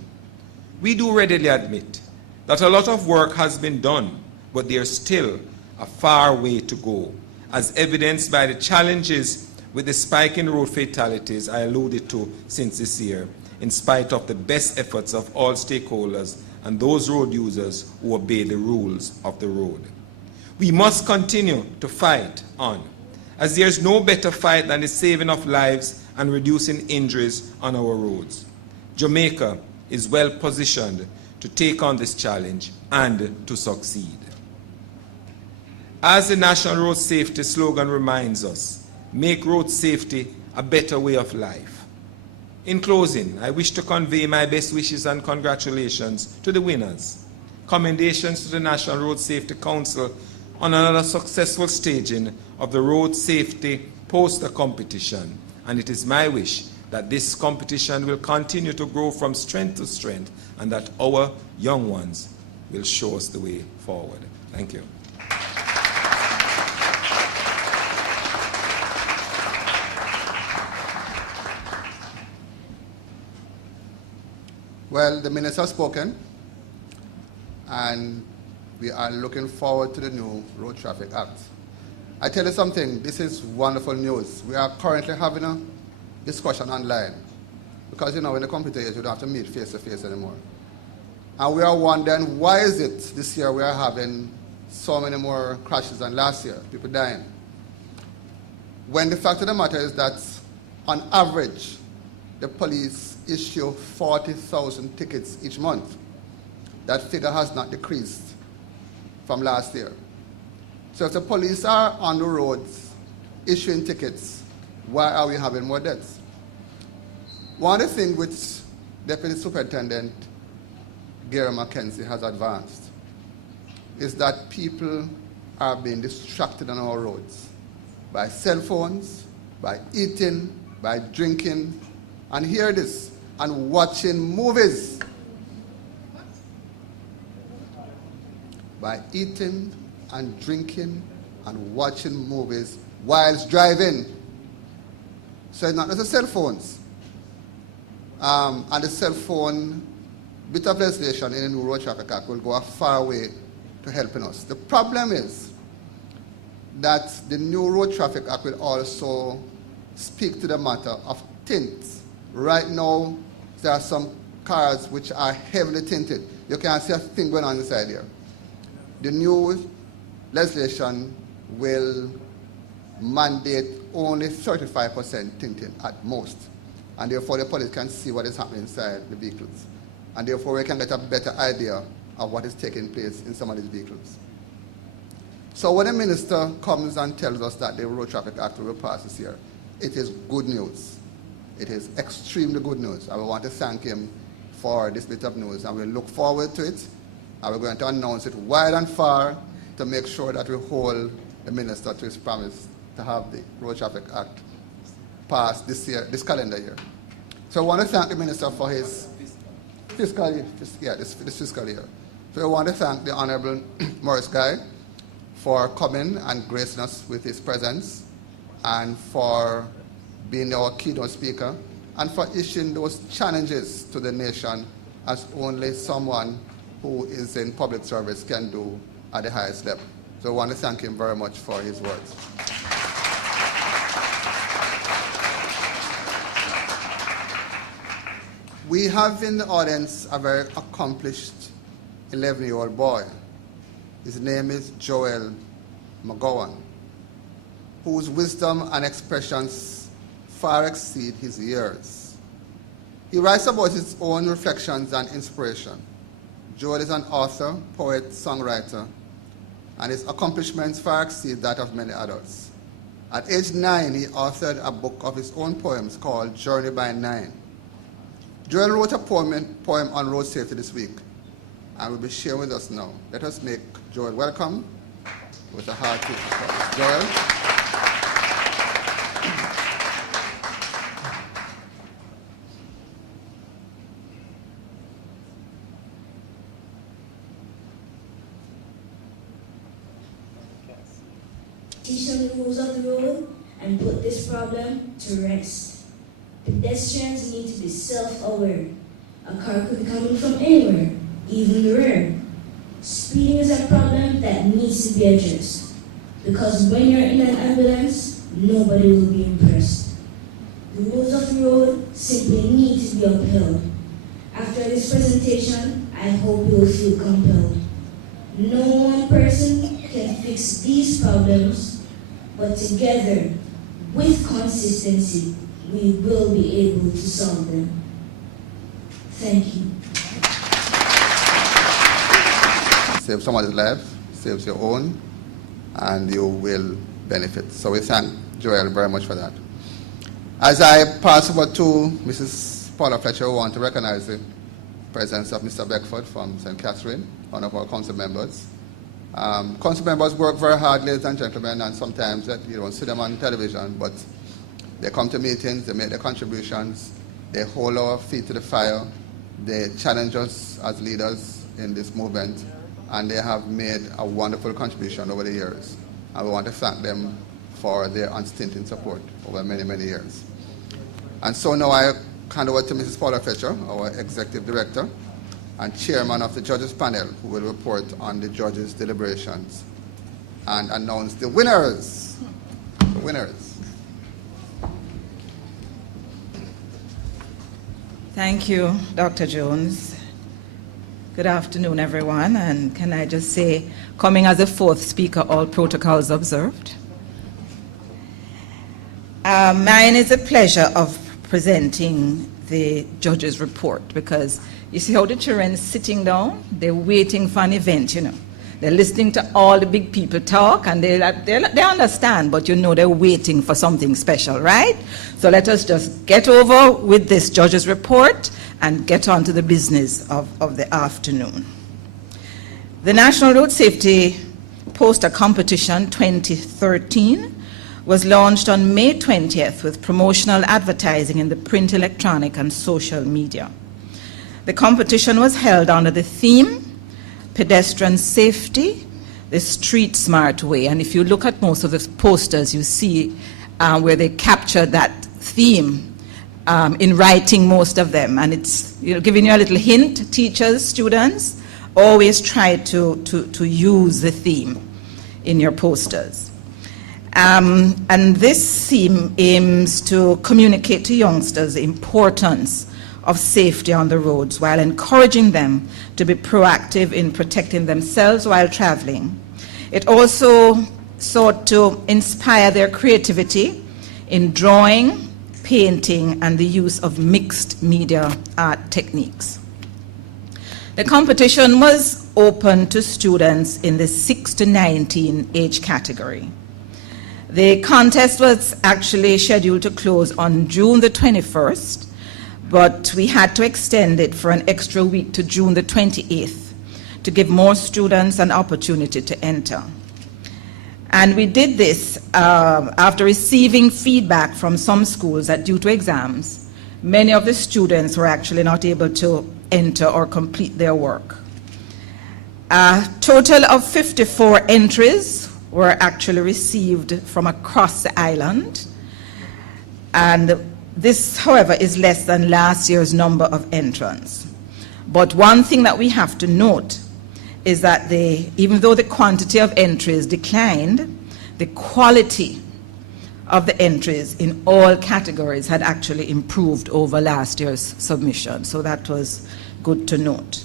We do readily admit that a lot of work has been done, but there's still a far way to go, as evidenced by the challenges with the spike in road fatalities I alluded to since this year, in spite of the best efforts of all stakeholders and those road users who obey the rules of the road. We must continue to fight on, as there is no better fight than the saving of lives and reducing injuries on our roads. Jamaica is well positioned to take on this challenge and to succeed. As the National Road Safety slogan reminds us, make road safety a better way of life. In closing, I wish to convey my best wishes and congratulations to the winners. Commendations to the National Road Safety Council on another successful staging of the road safety poster competition, and it is my wish that this competition will continue to grow from strength to strength and that our young ones will show us the way forward. Thank you. Well, the minister has spoken, and we are looking forward to the new Road Traffic Act. I tell you something, this is wonderful news. We are currently having a discussion online because, in the computer age, you don't have to meet face-to-face anymore. And we are wondering, why is it this year we are having so many more crashes than last year, people dying? When the fact of the matter is that, on average, the police issue 40,000 tickets each month. That figure has not decreased from last year. So if the police are on the roads issuing tickets, why are we having more deaths? One of the things which Deputy Superintendent Gary Mackenzie has advanced is that people are being distracted on our roads by cell phones, by eating, by drinking, and hear this, and watching movies. By eating and drinking and watching movies whilst driving. So it's not just the cell phones. And the cell phone bit of legislation in the new Road Traffic Act will go a far way to helping us. The problem is that the new Road Traffic Act will also speak to the matter of tints. Right now, there are some cars which are heavily tinted. You can't see a thing going on inside here. The new legislation will mandate only 35% tinting at most, and therefore the police can see what is happening inside the vehicles, and therefore we can get a better idea of what is taking place in some of these vehicles. So when the minister comes and tells us that the Road Traffic Act will be passed this year, it is good news. It is extremely good news. I want to thank him for this bit of news, and we look forward to it, and we're going to announce it wide and far to make sure that we hold the minister to his promise to have the Road Traffic Act passed this year, this calendar year. So I want to thank the minister for his fiscal year, this fiscal year. So I want to thank the Honorable Morris Guy for coming and gracing us with his presence, and for being our keynote speaker, and for issuing those challenges to the nation as only someone who is in public service can do at the highest level. So I want to thank him very much for his words. We have in the audience a very accomplished 11-year-old boy. His name is Joel McGowan, whose wisdom and expressions far exceed his years. He writes about his own reflections and inspiration. Joel is an author, poet, songwriter, and his accomplishments far exceed that of many adults. At age 9, he authored a book of his own poems called Journey by 9. Joel wrote a poem on road safety this week, and will be sharing with us now. Let us make Joel welcome with a hearty applause. Joel. Teach them the rules of the road and put this problem to rest. Pedestrians need to be self-aware. A car could be coming from anywhere, even the rear. Speeding is a problem that needs to be addressed, because when you're in an ambulance, nobody will be impressed. The rules of the road simply need to be upheld. After this presentation, I hope you will feel compelled. No one person can fix these problems, but together, with consistency, we will be able to solve them. Thank you. Save somebody's life, saves your own, and you will benefit. So we thank Joel very much for that. As I pass over to Mrs. Paula Fletcher, we want to recognize the presence of Mr. Beckford from St. Catherine, one of our council members. Council members work very hard, ladies and gentlemen, and sometimes you don't see them on television, but they come to meetings, they make their contributions, they hold our feet to the fire, they challenge us as leaders in this movement, and they have made a wonderful contribution over the years. And we want to thank them for their unstinting support over many, many years. And so now I hand over to Mrs. Paula Fletcher, our Executive Director and Chairman of the Judges Panel, who will report on the judges' deliberations and announce the winners. The winners. Thank you, Dr. Jones. Good afternoon, everyone. And can I just say, coming as a fourth speaker, all protocols observed. Mine is a pleasure of presenting the judges' report, because you see how the children sitting down, they're waiting for an event, you know. They're listening to all the big people talk, and they understand, but you know they're waiting for something special, right? So let us just get over with this judge's report and get on to the business of the afternoon. The National Road Safety Poster Competition 2013 was launched on May 20th with promotional advertising in the print, electronic, and social media. The competition was held under the theme, Pedestrian Safety, the Street Smart Way. And if you look at most of the posters, you see where they capture that theme in writing most of them. And it's giving you a little hint, teachers, students, always try to use the theme in your posters. And this theme aims to communicate to youngsters the importance of safety on the roads while encouraging them to be proactive in protecting themselves while traveling. It also sought to inspire their creativity in drawing, painting, and the use of mixed media art techniques. The competition was open to students in the 6 to 19 age category. The contest was actually scheduled to close on June the 21st, but we had to extend it for an extra week to June the 28th to give more students an opportunity to enter. And we did this after receiving feedback from some schools that due to exams, many of the students were actually not able to enter or complete their work. A total of 54 entries were actually received from across the island. And this, however, is less than last year's number of entrants. But one thing that we have to note is that even though the quantity of entries declined, the quality of the entries in all categories had actually improved over last year's submission, so that was good to note.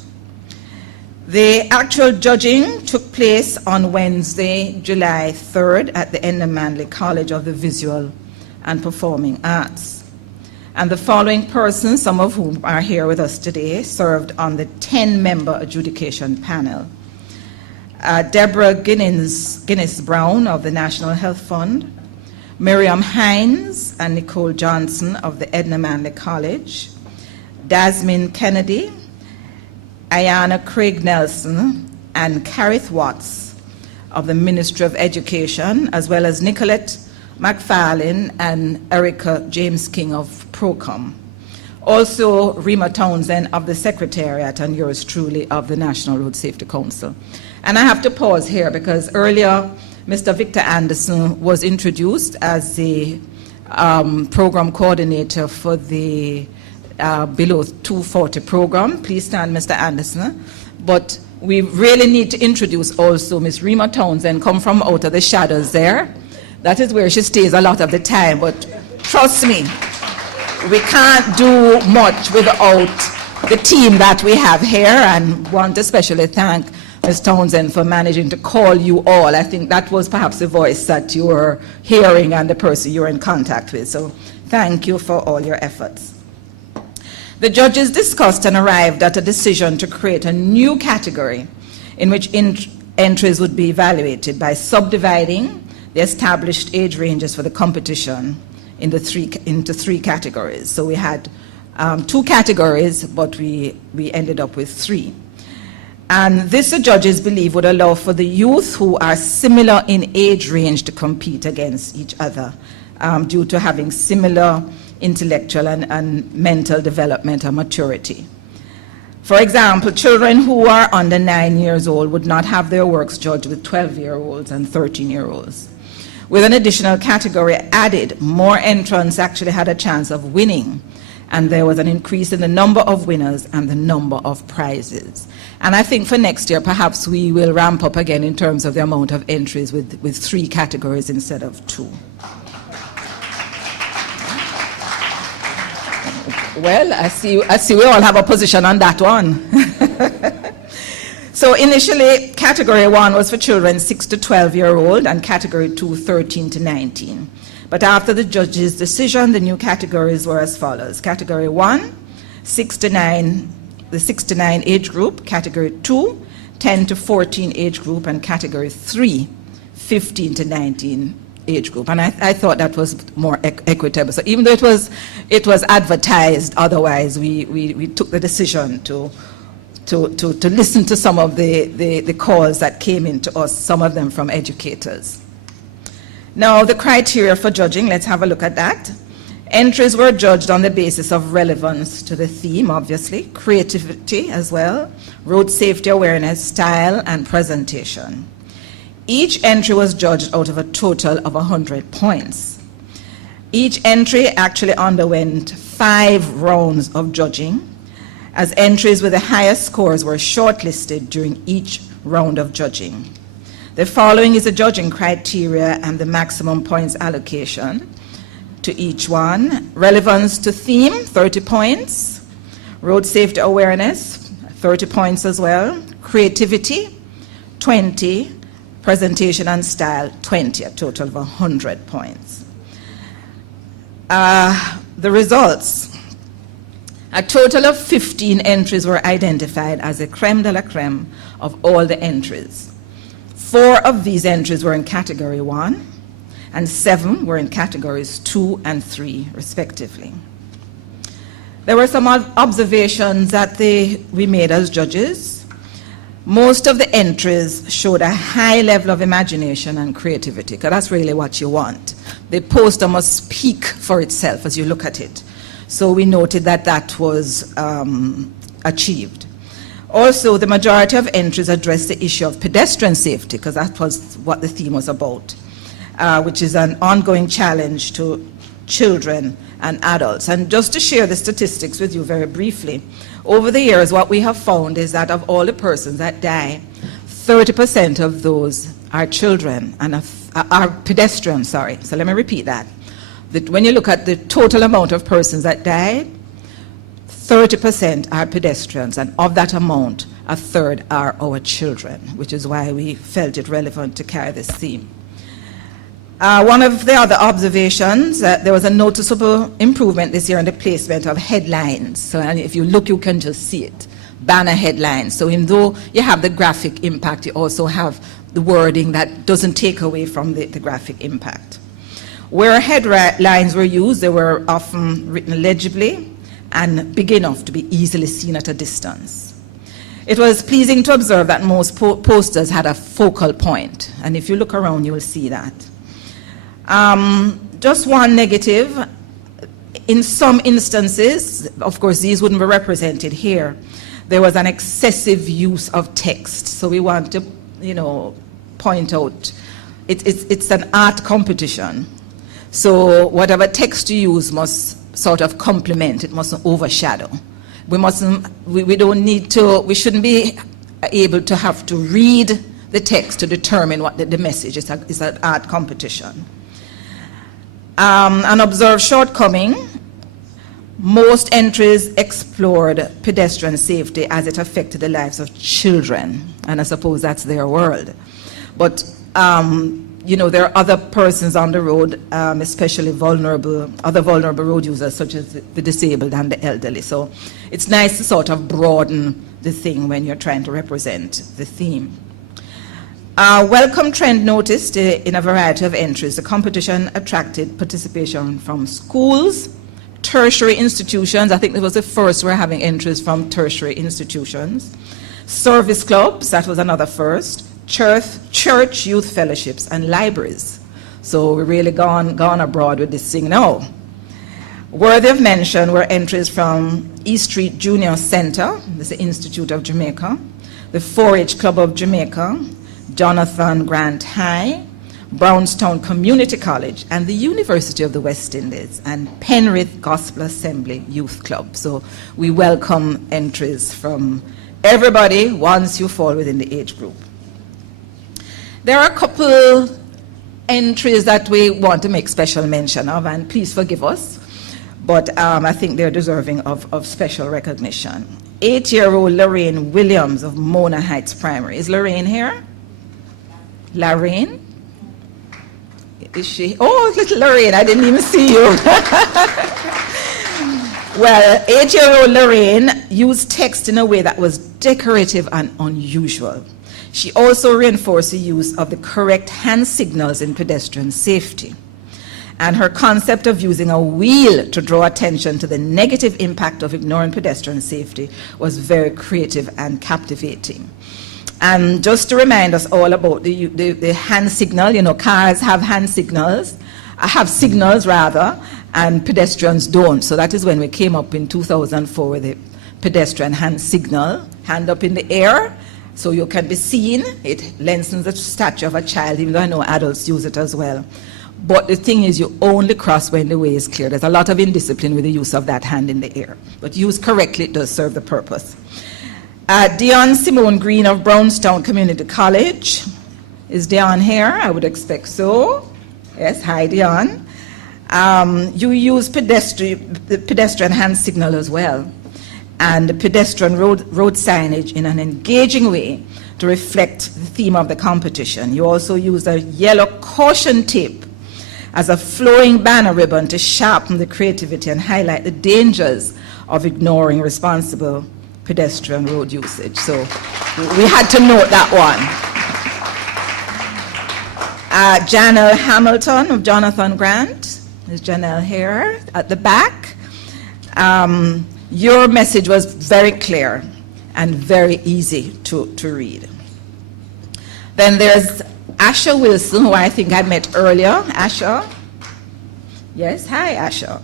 The actual judging took place on Wednesday, July 3rd at the NRSC College of the Visual and Performing Arts. And the following persons, some of whom are here with us today, served on the 10-member adjudication panel. Deborah Guinness-Brown of the National Health Fund, Miriam Hines and Nicole Johnson of the Edna Manley College, Dasmin Kennedy, Ayana Craig Nelson, and Karith Watts of the Ministry of Education, as well as Nicolette McFarlane and Erica James King of Procom. Also, Rima Townsend of the Secretariat, and yours truly of the National Road Safety Council. And I have to pause here because earlier Mr. Victor Anderson was introduced as the program coordinator for the Below 240 program. Please stand, Mr. Anderson. But we really need to introduce also Ms. Rima Townsend, come from out of the shadows there. That is where she stays a lot of the time, but trust me, we can't do much without the team that we have here, and want to especially thank Ms. Townsend for managing to call you all. I think that was perhaps the voice that you were hearing and the person you were in contact with, so thank you for all your efforts. The judges discussed and arrived at a decision to create a new category in which entries would be evaluated by subdividing the established age ranges for the competition into three categories. So we had 2 categories, but we ended up with 3. And this, the judges believe, would allow for the youth who are similar in age range to compete against each other due to having similar intellectual and mental development and maturity. For example, children who are under 9 years old would not have their works judged with 12-year-olds and 13-year-olds. With an additional category added, more entrants actually had a chance of winning, and there was an increase in the number of winners and the number of prizes. And I think for next year, perhaps we will ramp up again in terms of the amount of entries with 3 categories instead of 2. Well, I see we all have a position on that one. So initially, category 1 was for children 6 to 12-year-old, and category 2, 13 to 19. But after the judge's decision, the new categories were as follows. Category 1, 6 to 9, the 6 to 9 age group. Category 2, 10 to 14 age group. And category 3, 15 to 19 age group. And I thought that was more equitable. So even though it was advertised otherwise, we took the decision to listen to some of the calls that came into us, some of them from educators. Now, the criteria for judging, let's have a look at that. Entries were judged on the basis of relevance to the theme, obviously, creativity as well, road safety awareness, style, and presentation. Each entry was judged out of a total of 100 points. Each entry actually underwent 5 rounds of judging, as entries with the highest scores were shortlisted during each round of judging. The following is the judging criteria and the maximum points allocation to each one. Relevance to theme, 30 points. Road safety awareness, 30 points as well. Creativity, 20. Presentation and style, 20, a total of 100 points. The results. A total of 15 entries were identified as the creme de la creme of all the entries. 4 of these entries were in category 1, and 7 were in categories 2 and 3, respectively. There were some observations that we made as judges. Most of the entries showed a high level of imagination and creativity, because that's really what you want. The poster must speak for itself as you look at it. So we noted that that was achieved. Also, the majority of entries addressed the issue of pedestrian safety, because that was what the theme was about, which is an ongoing challenge to children and adults. And just to share the statistics with you very briefly, over the years, what we have found is that of all the persons that die, 30% of those are children, and a are pedestrians, sorry. So let me repeat that. When you look at the total amount of persons that died, 30% are pedestrians, and of that amount, a third are our children, which is why we felt it relevant to carry this theme. One of the other observations, there was a noticeable improvement this year in the placement of headlines. So and if you look, you can just see it, banner headlines. So even though you have the graphic impact, you also have the wording that doesn't take away from the graphic impact. Where headlines were used, they were often written legibly and big enough to be easily seen at a distance. It was pleasing to observe that most posters had a focal point, and if you look around, you will see that. Just one negative, in some instances, of course these wouldn't be represented here, there was an excessive use of text. So we want to, point out, it's an art competition. So whatever text you use must sort of complement, it mustn't overshadow. We shouldn't be able to have to read the text to determine what the message is. It's an art competition. An observed shortcoming, most entries explored pedestrian safety as it affected the lives of children, and I suppose that's their world. But there are other persons on the road, especially other vulnerable road users such as the disabled and the elderly. So it's nice to sort of broaden the thing when you're trying to represent the theme. Welcome trend noticed in a variety of entries. The competition attracted participation from schools, tertiary institutions. I think it was the first we're having entries from tertiary institutions. Service clubs, that was another first. Church youth fellowships and libraries. So we're really gone abroad with this thing now. Worthy of mention were entries from East Street Junior Center, this is the Institute of Jamaica, the 4-H Club of Jamaica, Jonathan Grant High, Brownstown Community College, and the University of the West Indies, and Penrith Gospel Assembly Youth Club. So we welcome entries from everybody once you fall within the age group. There are a couple entries that we want to make special mention of, and please forgive us, but I think they're deserving of special recognition. 8-year-old Lorraine Williams of Mona Heights Primary. Is Lorraine here? Lorraine? Is she? Oh, little Lorraine, I didn't even see you. Well, 8-year-old Lorraine used text in a way that was decorative and unusual. She also reinforced the use of the correct hand signals in pedestrian safety. And her concept of using a wheel to draw attention to the negative impact of ignoring pedestrian safety was very creative and captivating. And just to remind us all about the hand signal, cars have hand signals, and pedestrians don't. So that is when we came up in 2004 with the pedestrian hand signal, hand up in the air, so you can be seen. It lengthens the stature of a child, even though I know adults use it as well. But the thing is, you only cross when the way is clear. There's a lot of indiscipline with the use of that hand in the air. But used correctly, it does serve the purpose. Dion Simone Green of Brownstown Community College. Is Dion here? I would expect so. Yes, hi Dion. You use the pedestrian hand signal as well, and the pedestrian road signage in an engaging way to reflect the theme of the competition. You also use a yellow caution tape as a flowing banner ribbon to sharpen the creativity and highlight the dangers of ignoring responsible pedestrian road usage. So we had to note that one. Janelle Hamilton of Jonathan Grant. Is Janelle here at the back? Your message was very clear and very easy to read. Then there's Asha Wilson, who I think I met earlier. Asha? Yes, hi Asha.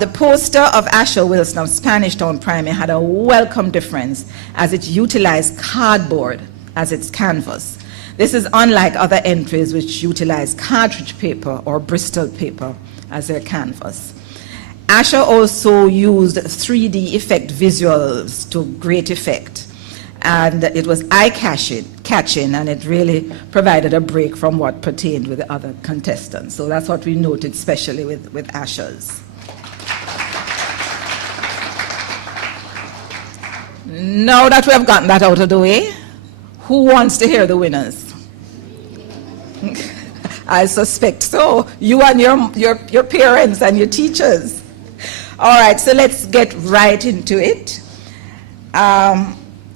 The poster of Asha Wilson of Spanish Town Primary had a welcome difference as it utilized cardboard as its canvas. This is unlike other entries which utilize cartridge paper or Bristol paper as their canvas. Asha also used 3D effect visuals to great effect. And it was eye-catching, and it really provided a break from what pertained with the other contestants. So that's what we noted, especially with Asha's. Now that we have gotten that out of the way, who wants to hear the winners? I suspect so. You and your parents and your teachers. All right, so let's get right into it.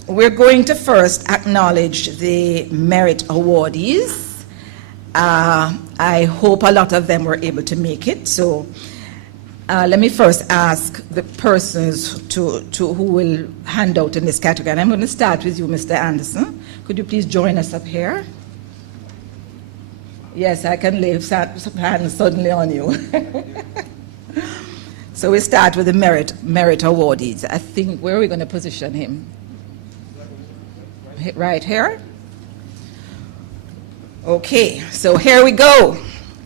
We're going to first acknowledge the merit awardees. I hope a lot of them were able to make it. So let me first ask the persons to who will hand out in this category. And I'm going to start with you, Mr. Anderson. Could you please join us up here? Yes, I can lay some hands suddenly on you. So we start with the merit awardees. I think, where are we going to position him? Right here? Okay, so here we go.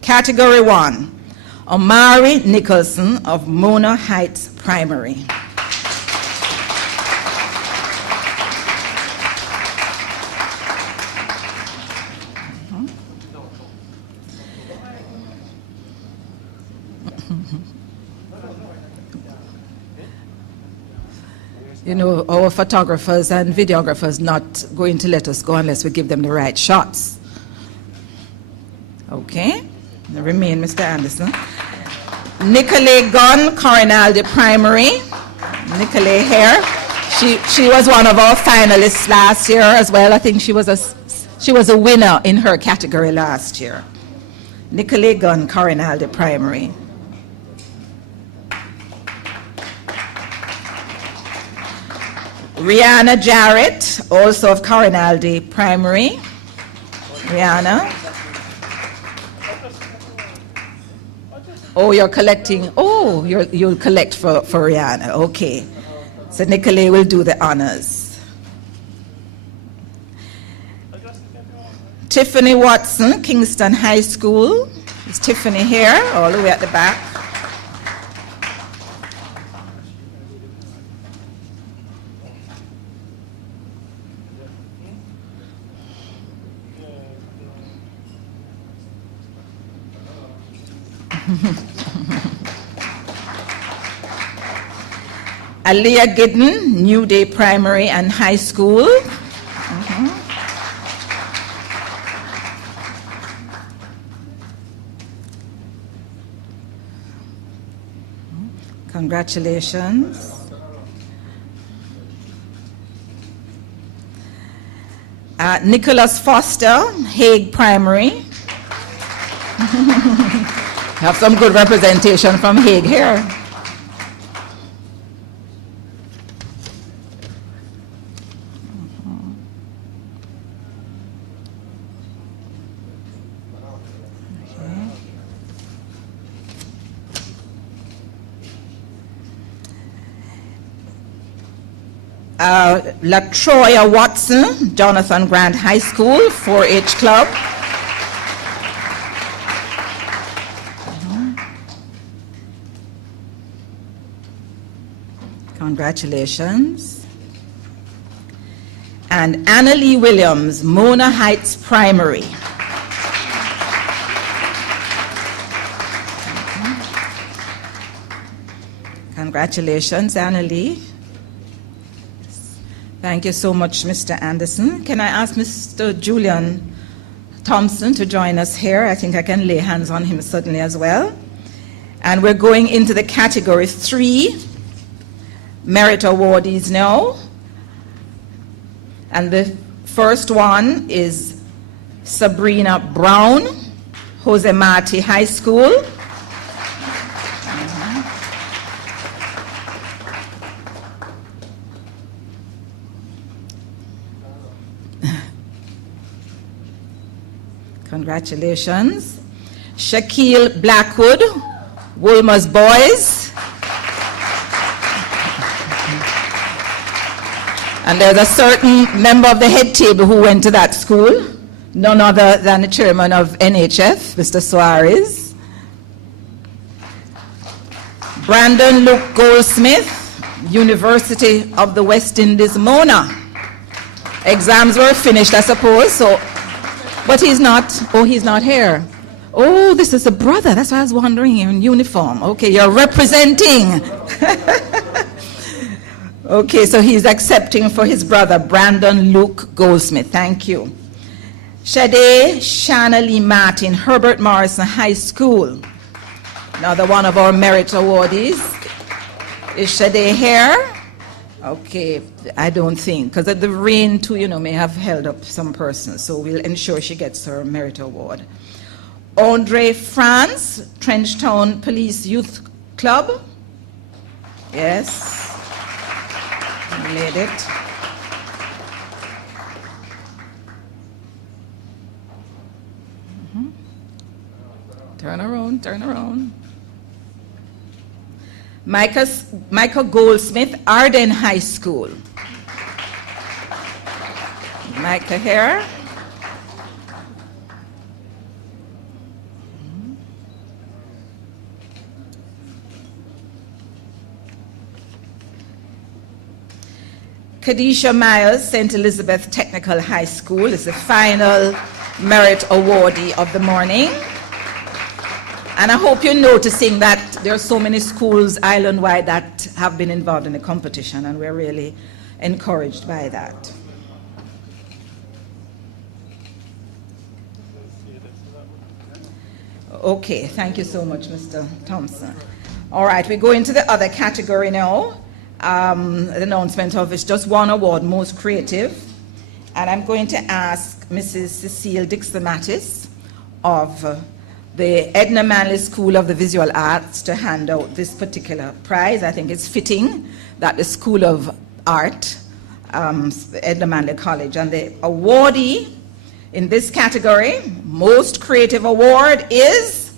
Category 1, Omari Nicholson of Mona Heights Primary. You know, our photographers and videographers not going to let us go unless we give them the right shots. Okay, remain, Mr. Anderson. Nicolay Gunn, Corinaldi Primary. Nicolay here. She was one of our finalists last year as well. I think she was a winner in her category last year. Nicolay Gunn, Corinaldi Primary. Rihanna Jarrett, also of Corinaldi Primary. Rihanna. Oh, you're collecting. Oh, you'll collect for Rihanna. Okay. So Nicolay will do the honors. Tiffany Watson, Kingston High School. Is Tiffany here, all the way at the back? Aliyah Gidden, New Day Primary and High School. Congratulations. Nicholas Foster, Hague Primary. Have some good representation from Hague here. LaTroya Watson, Jonathan Grant High School, 4-H Club. Congratulations. And Anna Lee Williams, Mona Heights Primary. Congratulations, Anna Lee. Thank you so much, Mr. Anderson. Can I ask Mr. Julian Thompson to join us here? I think I can lay hands on him suddenly as well. And we're going into the category 3, merit awardees now. And the first one is Sabrina Brown, Jose Marti High School. Congratulations. Shaquille Blackwood, Wolmer's Boys. And there's a certain member of the head table who went to that school, none other than the chairman of NHF, Mr. Suarez. Brandon Luke Goldsmith, University of the West Indies, Mona. Exams were finished, I suppose, so, but he's not here. Oh, this is a brother, that's why I was wondering, you're in uniform. Okay, you're representing. Okay, so he's accepting for his brother, Brandon Luke Goldsmith. Thank you. Shade Shanna Lee Martin, Herbert Morrison High School. Another one of our merit awardees. Is Shade here? Okay, I don't think, because the rain too, may have held up some persons, so we'll ensure she gets her merit award. Andre France, Trenchtown Police Youth Club. Yes, made it. Turn around. Michael Goldsmith, Arden High School. Micah here. Kadisha Myers, St. Elizabeth Technical High School is the final merit awardee of the morning. And I hope you're noticing that there are so many schools island-wide that have been involved in the competition, and we're really encouraged by that. Okay, thank you so much, Mr. Thompson. All right, we go into the other category now. The announcement of it's just one award, Most Creative. And I'm going to ask Mrs. Cecile Dixon-Mattis of the Edna Manley School of the Visual Arts to hand out this particular prize. I think it's fitting that the School of Art, Edna Manley College, and the awardee in this category, Most Creative Award, is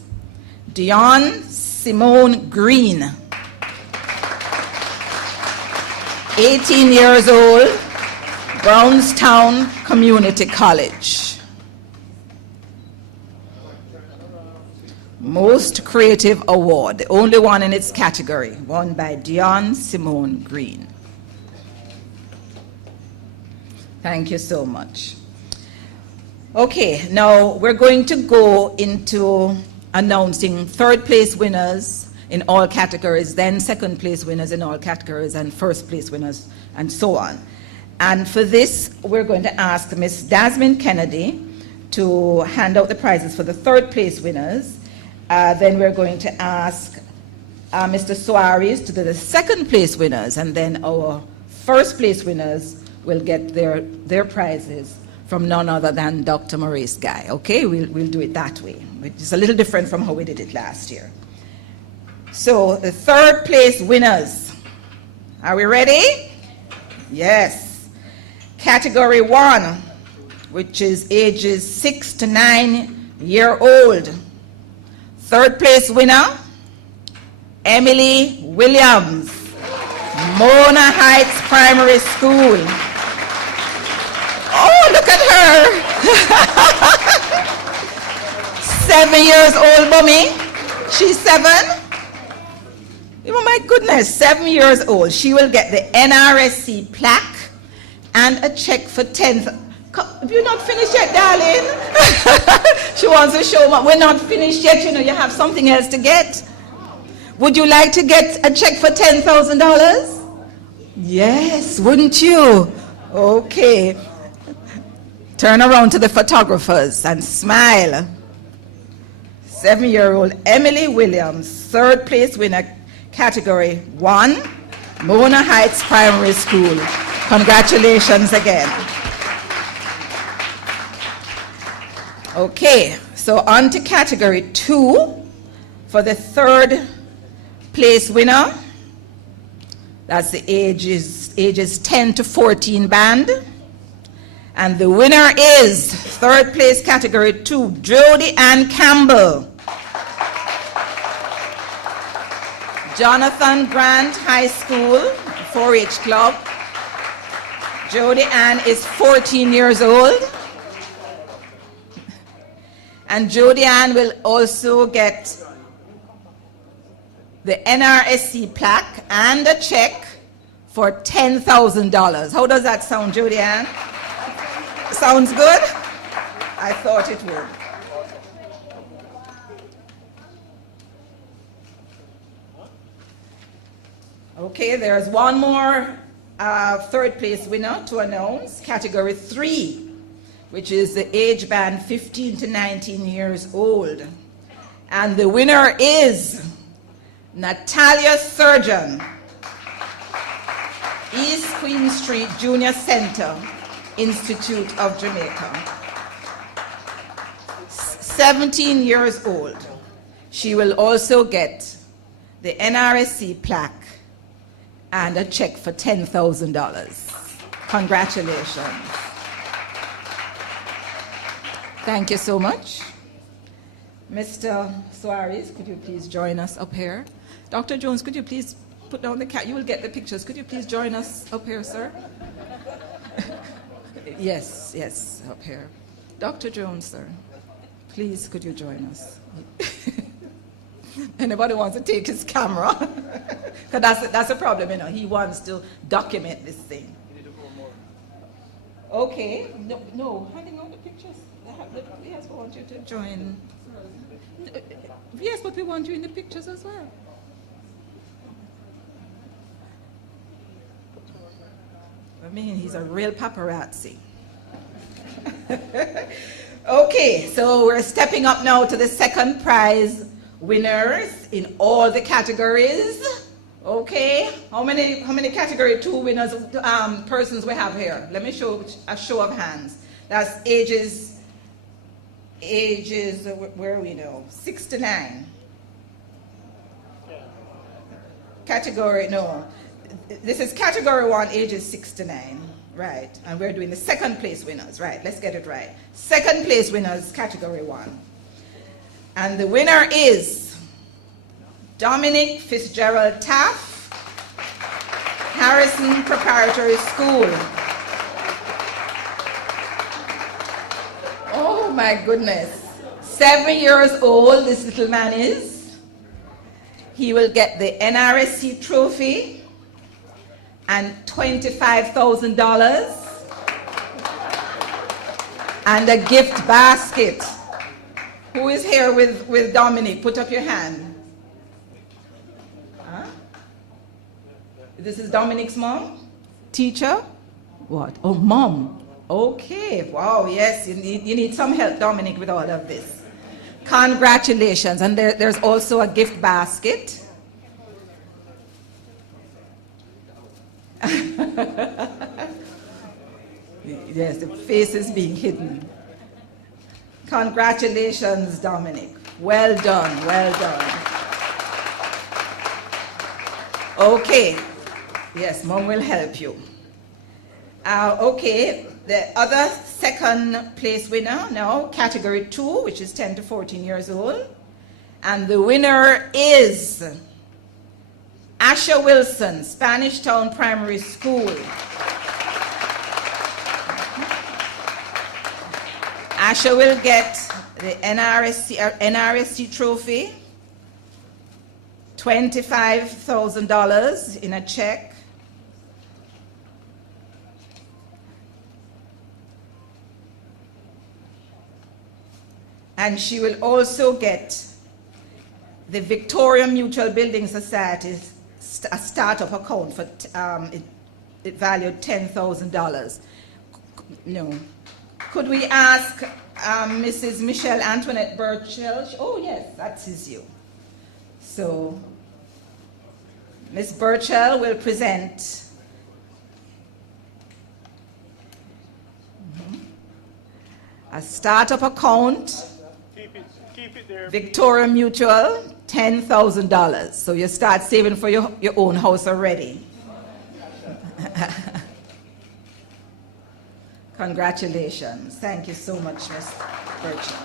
Dion Simone Green. 18 years old, Brownstown Community College. Most Creative Award, the only one in its category, won by Dion Simone Green. Thank you so much. Okay, now we're going to go into announcing third place winners in all categories, then second place winners in all categories, and first place winners, and so on. And for this, we're going to ask Ms. Dasmine Kennedy to hand out the prizes for the third place winners. Then we're going to ask Mr. Suarez to do the second place winners, and then our first place winners will get their prizes from none other than Dr. Maurice Guy. Okay, we'll do it that way, which is a little different from how we did it last year. So the third place winners, are we ready? Yes. Category 1, which is ages 6 to 9 year old. Third place winner, Emily Williams, Mona Heights Primary School. Oh, look at her. 7 years old, mommy. She's 7. Oh my goodness, 7 years old. She will get the NRSC plaque and a check for 10th. Have you not finished yet, darling? She wants to show me. We're not finished yet, you have something else to get. Would you like to get a check for $10,000? Yes, wouldn't you? Okay. Turn around to the photographers and smile. 7-year-old Emily Williams, third place winner, category 1, Mona Heights Primary School. Congratulations again. Okay, so on to category 2 for the third place winner. That's the ages 10 to 14 band. And the winner is third place category 2, Jody Ann Campbell. Jonathan Grant High School, 4-H Club. Jody Ann is 14 years old. And Jody Ann will also get the NRSC plaque and a check for $10,000. How does that sound, Jody Ann? Sounds good? I thought it would. Okay, there's one more third place winner to announce, category 3, which is the age band 15 to 19 years old. And the winner is Natalia Surgeon, East Queen Street Junior Center, Institute of Jamaica. 17 years old. She will also get the NRSC plaque and a check for $10,000. Congratulations. Thank you so much. Mr. Suarez, could you please join us up here? Dr. Jones, could you please put down the cat? You will get the pictures. Could you please join us up here, sir? Yes, yes, up here. Dr. Jones, sir, please could you join us? Anybody wants to take his camera? Because that's a problem, you know. He wants to document this thing. Okay. No, handing out the pictures. Yes, we want you to join. Yes, but we want you in the pictures as well. I mean, he's a real paparazzi. Okay, so we're stepping up now to the second prize winners in all the categories. Okay, how many category 2 winners, persons we have here? Let me show a show of hands. That's ages, where are we now? 6 to 9. Category, no. This is category 1, ages 6 to 9. Right, and we're doing the second place winners. Right, let's get it right. Second place winners, category 1. And the winner is Dominic Fitzgerald Taff, Harrison Preparatory School. Oh my goodness. 7 years old this little man is. He will get the NRSC trophy and $25,000 and a gift basket. Who is here with Dominic? Put up your hand. Huh? This is Dominic's mom? Teacher? What? Oh, mom. Okay. Wow, yes. You need some help, Dominic, with all of this. Congratulations. And there's also a gift basket. Yes, the face is being hidden. Congratulations, Dominic. Well done, well done. Okay. Yes, Mom will help you. Okay, the other second place winner now, category 2, which is 10 to 14 years old. And the winner is Asha Wilson, Spanish Town Primary School. Asha will get the NRSC trophy, $25,000 in a check. And she will also get the Victoria Mutual Building Society's a startup account for it valued $10,000. No. Could we ask Mrs. Michelle Antoinette Burchell? Oh yes, that is you. So Ms. Burchell will present a startup account. Keep it there. Victoria Mutual, $10,000. So you start saving for your own house already. Congratulations. Thank you so much, Ms. Burchell.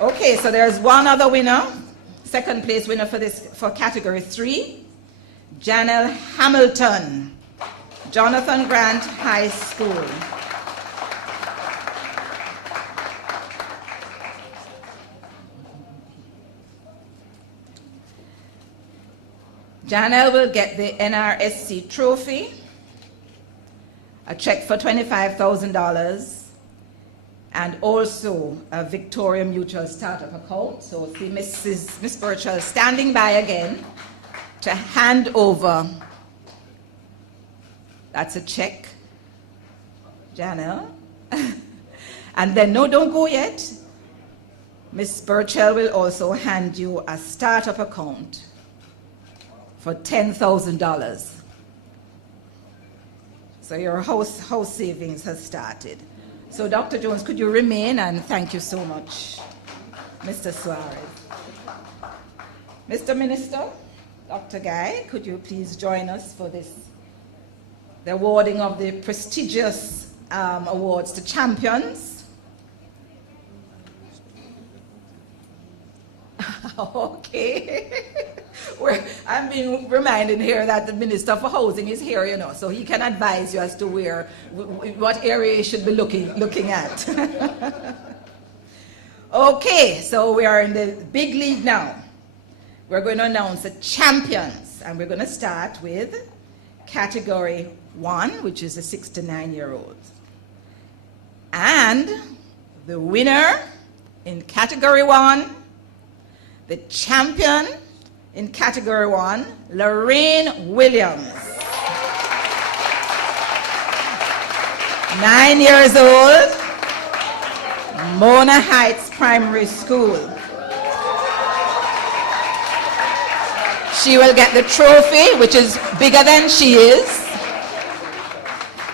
Okay, so there's one other winner, second place winner for category 3, Janelle Hamilton, Jonathan Grant High School. Janelle will get the NRSC trophy, a check for $25,000, and also a Victoria Mutual Startup account. So see Miss Birchall standing by again to hand over. That's a check, Janelle. And then, no, don't go yet. Miss Birchall will also hand you a startup account for $10,000. So your house savings has started. So Dr. Jones, could you remain, and thank you so much, Mr. Suarez. Mr. Minister, Dr. Guy, could you please join us for this, the awarding of the prestigious awards to champions. Okay. I'm being reminded here that the Minister for Housing is here, you know, so he can advise you as to what area you should be looking at. Okay, so we are in the big league now. We're going to announce the champions, and we're going to start with Category 1, which is the 6 to 9-year-olds. And the winner in Category 1, the champion in Category 1, Lorraine Williams. 9 years old, Mona Heights Primary School. She will get the trophy, which is bigger than she is,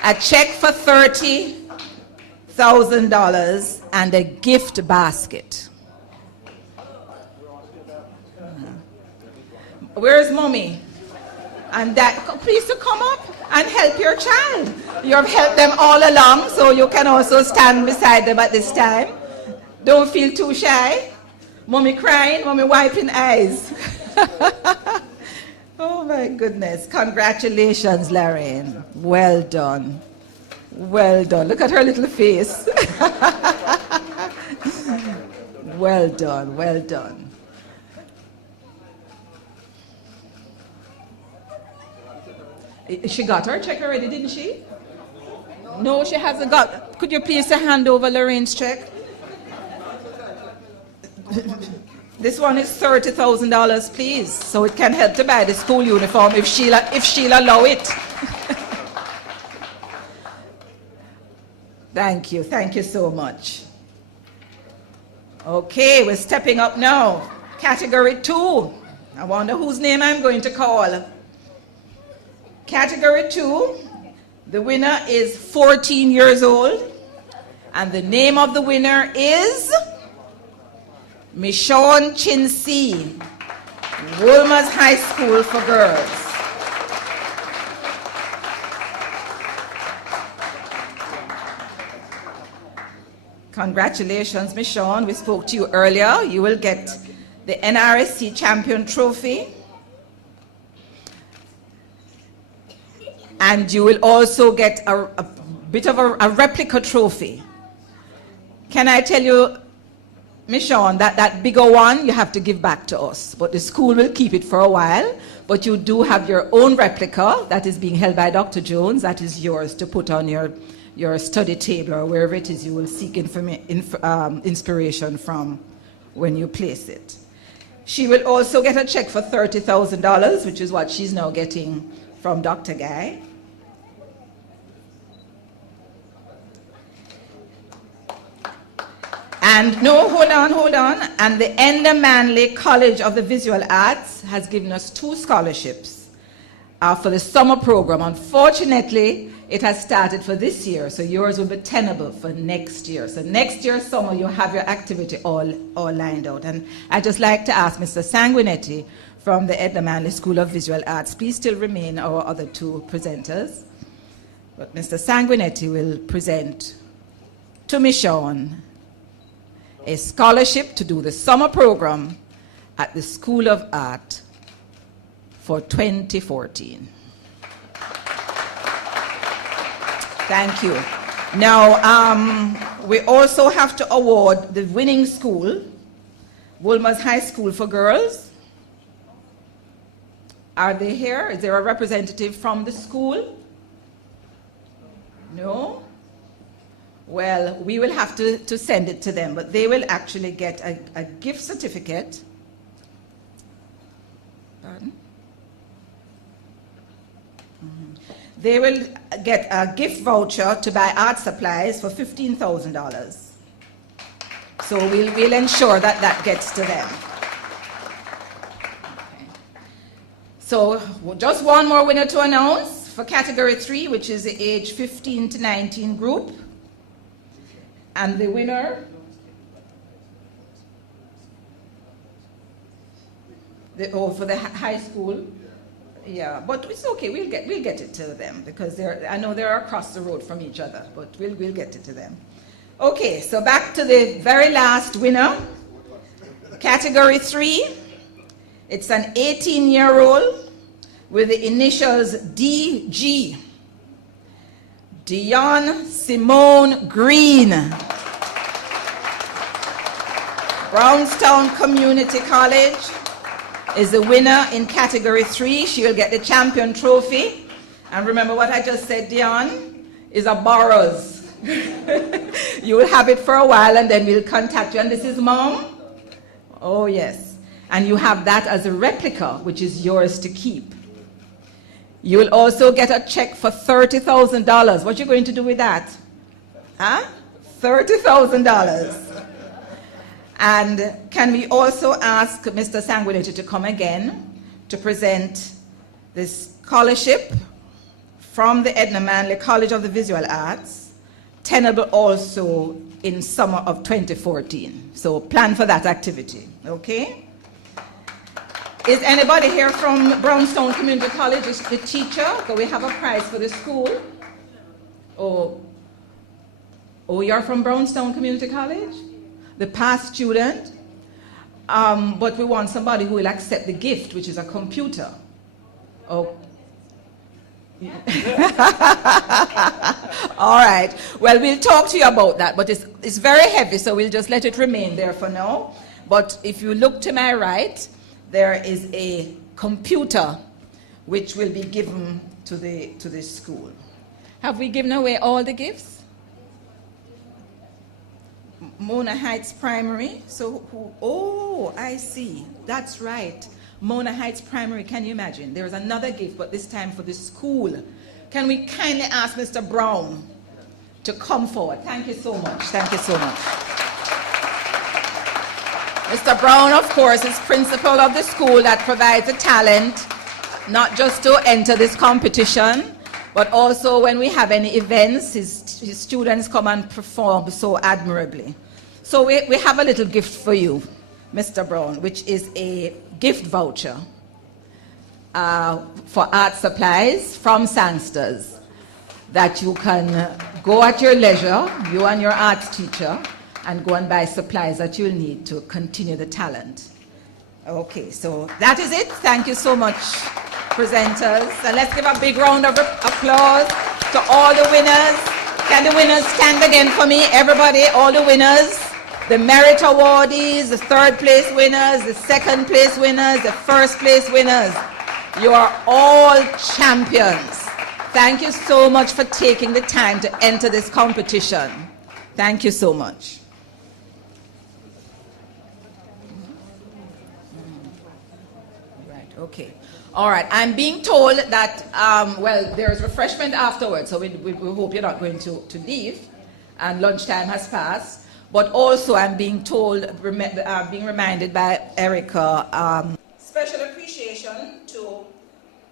a check for $30,000, and a gift basket. Where's Mommy? And Dad, please to come up and help your child. You have helped them all along, so you can also stand beside them at this time. Don't feel too shy. Mommy crying, Mommy wiping eyes. Oh my goodness. Congratulations, Lorraine. Well done. Well done. Look at her little face. Well done, well done. She got her check already, didn't she? No, she hasn't got. Could you please hand over Lorraine's check? This one is $30,000, please, so it can help to buy the school uniform if she'll allow it. Thank you so much. Okay, we're stepping up now. Category 2. I wonder whose name I'm going to call. Category 2, the winner is 14 years old, and the name of the winner is Michonne Chinsey, Wolmer's High School for Girls. Congratulations, Michonne. We spoke to you earlier. You will get the NRSC Champion Trophy. And you will also get a bit of a replica trophy. Can I tell you, Michonne, that bigger one you have to give back to us, but the school will keep it for a while. But you do have your own replica that is being held by Dr. Jones. That is yours to put on your study table or wherever it is you will seek inspiration from when you place it. She will also get a check for $30,000, which is what she's now getting from Dr. Guy. And no, hold on. And the Ender Manley College of the Visual Arts has given us 2 scholarships for the summer program. Unfortunately, it has started for this year, so yours will be tenable for next year. So next year, summer, you'll have your activity all lined out. And I'd just like to ask Mr. Sanguinetti from the Edna Manley School of Visual Arts, please still remain our other 2 presenters. But Mr. Sanguinetti will present to Michonne a scholarship to do the summer program at the School of Art for 2014. Thank you. Now, we also have to award the winning school, Wolmer's High School for Girls. Are they here? Is there a representative from the school? No? Well, we will have to send it to them, but they will actually get a gift certificate. Pardon? They will get a gift voucher to buy art supplies for $15,000. So we'll ensure that that gets to them. Okay. So just one more winner to announce for category 3, which is the age 15 to 19 group. And the winner, for the high school. Yeah, but it's okay. We'll get it to them because I know they're across the road from each other, but we'll get it to them. Okay, so back to the very last winner, category 3. It's an 18-year-old with the initials DG. Dion Simone Green. Brownstown Community College is the winner in category 3. She will get the champion trophy. And remember what I just said, Dion, is a borrows. You will have it for a while and then we'll contact you. And this is mom? Oh, yes. And you have that as a replica, which is yours to keep. You will also get a check for $30,000. What are you going to do with that? Huh? $30,000. And can we also ask Mr. Sanguinetti to come again to present this scholarship from the Edna Manley College of the Visual Arts, tenable also in summer of 2014. So plan for that activity, okay? Is anybody here from Brownstown Community College, the teacher? So we have a prize for the school. Oh, you're from Brownstown Community College? The past student, but we want somebody who will accept the gift, which is a computer. Oh. All right. Well, we'll talk to you about that, but it's very heavy, so we'll just let it remain there for now. But if you look to my right, there is a computer which will be given to the school. Have we given away all the gifts? Mona Heights Primary. Oh, I see. That's right. Mona Heights Primary, can you imagine? There's another gift, but this time for the school. Can we kindly ask Mr. Brown to come forward? Thank you so much. Thank you so much. Mr. Brown, of course, is principal of the school that provides the talent, not just to enter this competition, but also when we have any events, his students come and perform so admirably. So we have a little gift for you, Mr. Brown, which is a gift voucher for art supplies from Sangsters that you can go at your leisure, you and your arts teacher, and go and buy supplies that you'll need to continue the talent. Okay, so that is it. Thank you so much, presenters. And let's give a big round of applause to all the winners. Can the winners stand again for me? Everybody, all the winners, the merit awardees, the third place winners, the second place winners, the first place winners. You are all champions. Thank you so much for taking the time to enter this competition. Thank you so much. Right, okay. All right, I'm being told that, well, there's refreshment afterwards, so we hope you're not going to leave, and lunchtime has passed. But also I'm being told, being reminded by Erica, special appreciation to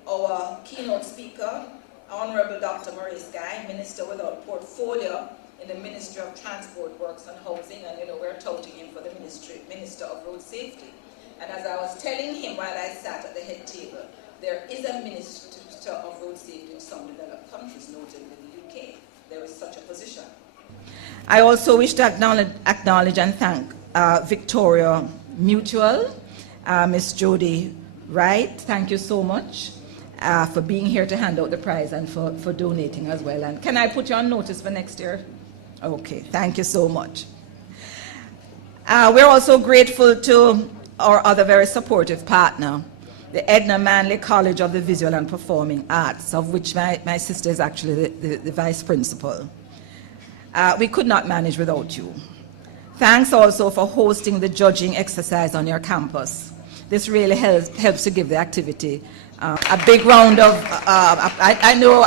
our keynote speaker, Honorable Dr. Maurice Guy, Minister without portfolio in the Ministry of Transport, Works and Housing, and you know, we're touting him for the Minister of Road Safety. And as I was telling him while I sat at the head table, there is a Minister of Road Safety in some developed countries, notably the UK. There is such a position. I also wish to acknowledge and thank Victoria Mutual, Miss Jody Wright. Thank you so much for being here to hand out the prize and for donating as well. And can I put you on notice for next year? Okay, thank you so much. We're also grateful to our other very supportive partner, the Edna Manley College of the Visual and Performing Arts, of which my sister is actually the vice principal. We could not manage without you. Thanks also for hosting the judging exercise on your campus. This really helps to give the activity a big round of, I know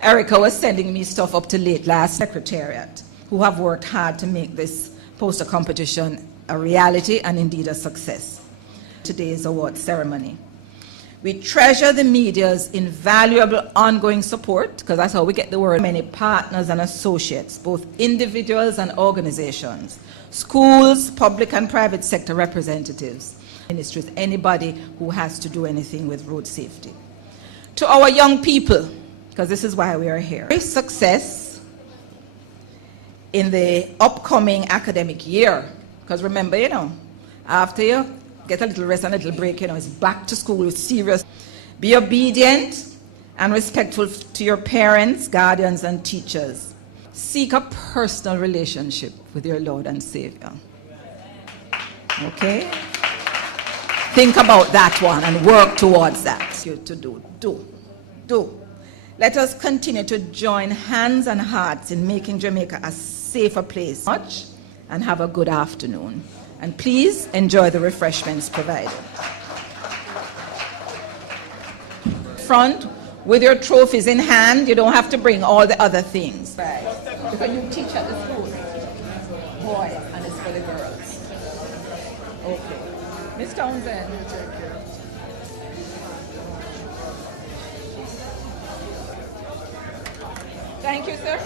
Erica was sending me stuff up to late last secretariat, who have worked hard to make this poster competition a reality and indeed a success. Today's award ceremony. We treasure the media's invaluable ongoing support, because that's how we get the word. Many partners and associates, both individuals and organizations, schools, public and private sector representatives, ministries, anybody who has to do anything with road safety. To our young people, because this is why we are here. Success in the upcoming academic year, because remember, after you get a little rest and a little break, it's back to school with serious. Be obedient and respectful to your parents, guardians, and teachers. Seek a personal relationship with your Lord and Savior. Okay? Think about that one and work towards that. You to do. Let us continue to join hands and hearts in making Jamaica a safer place. Much, and have a good afternoon. And please enjoy the refreshments provided. Front, with your trophies in hand, you don't have to bring all the other things. Right. Because you teach at the school. Boy, and it's for the girls. Okay. Miss Townsend. Thank you, sir.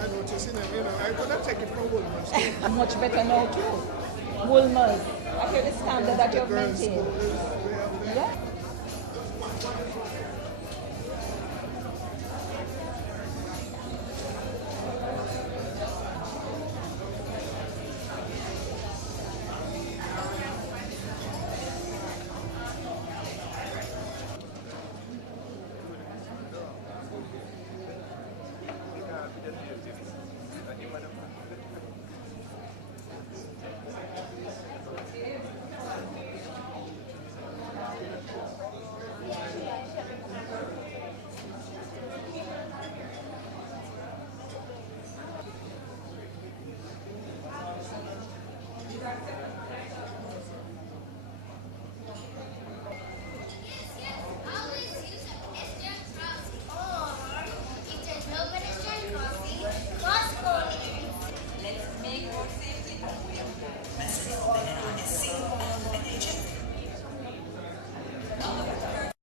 I'm going to take it from Woolmer's. Much better now, too. Woolmer's. I hear the standard that you've maintained. Yeah.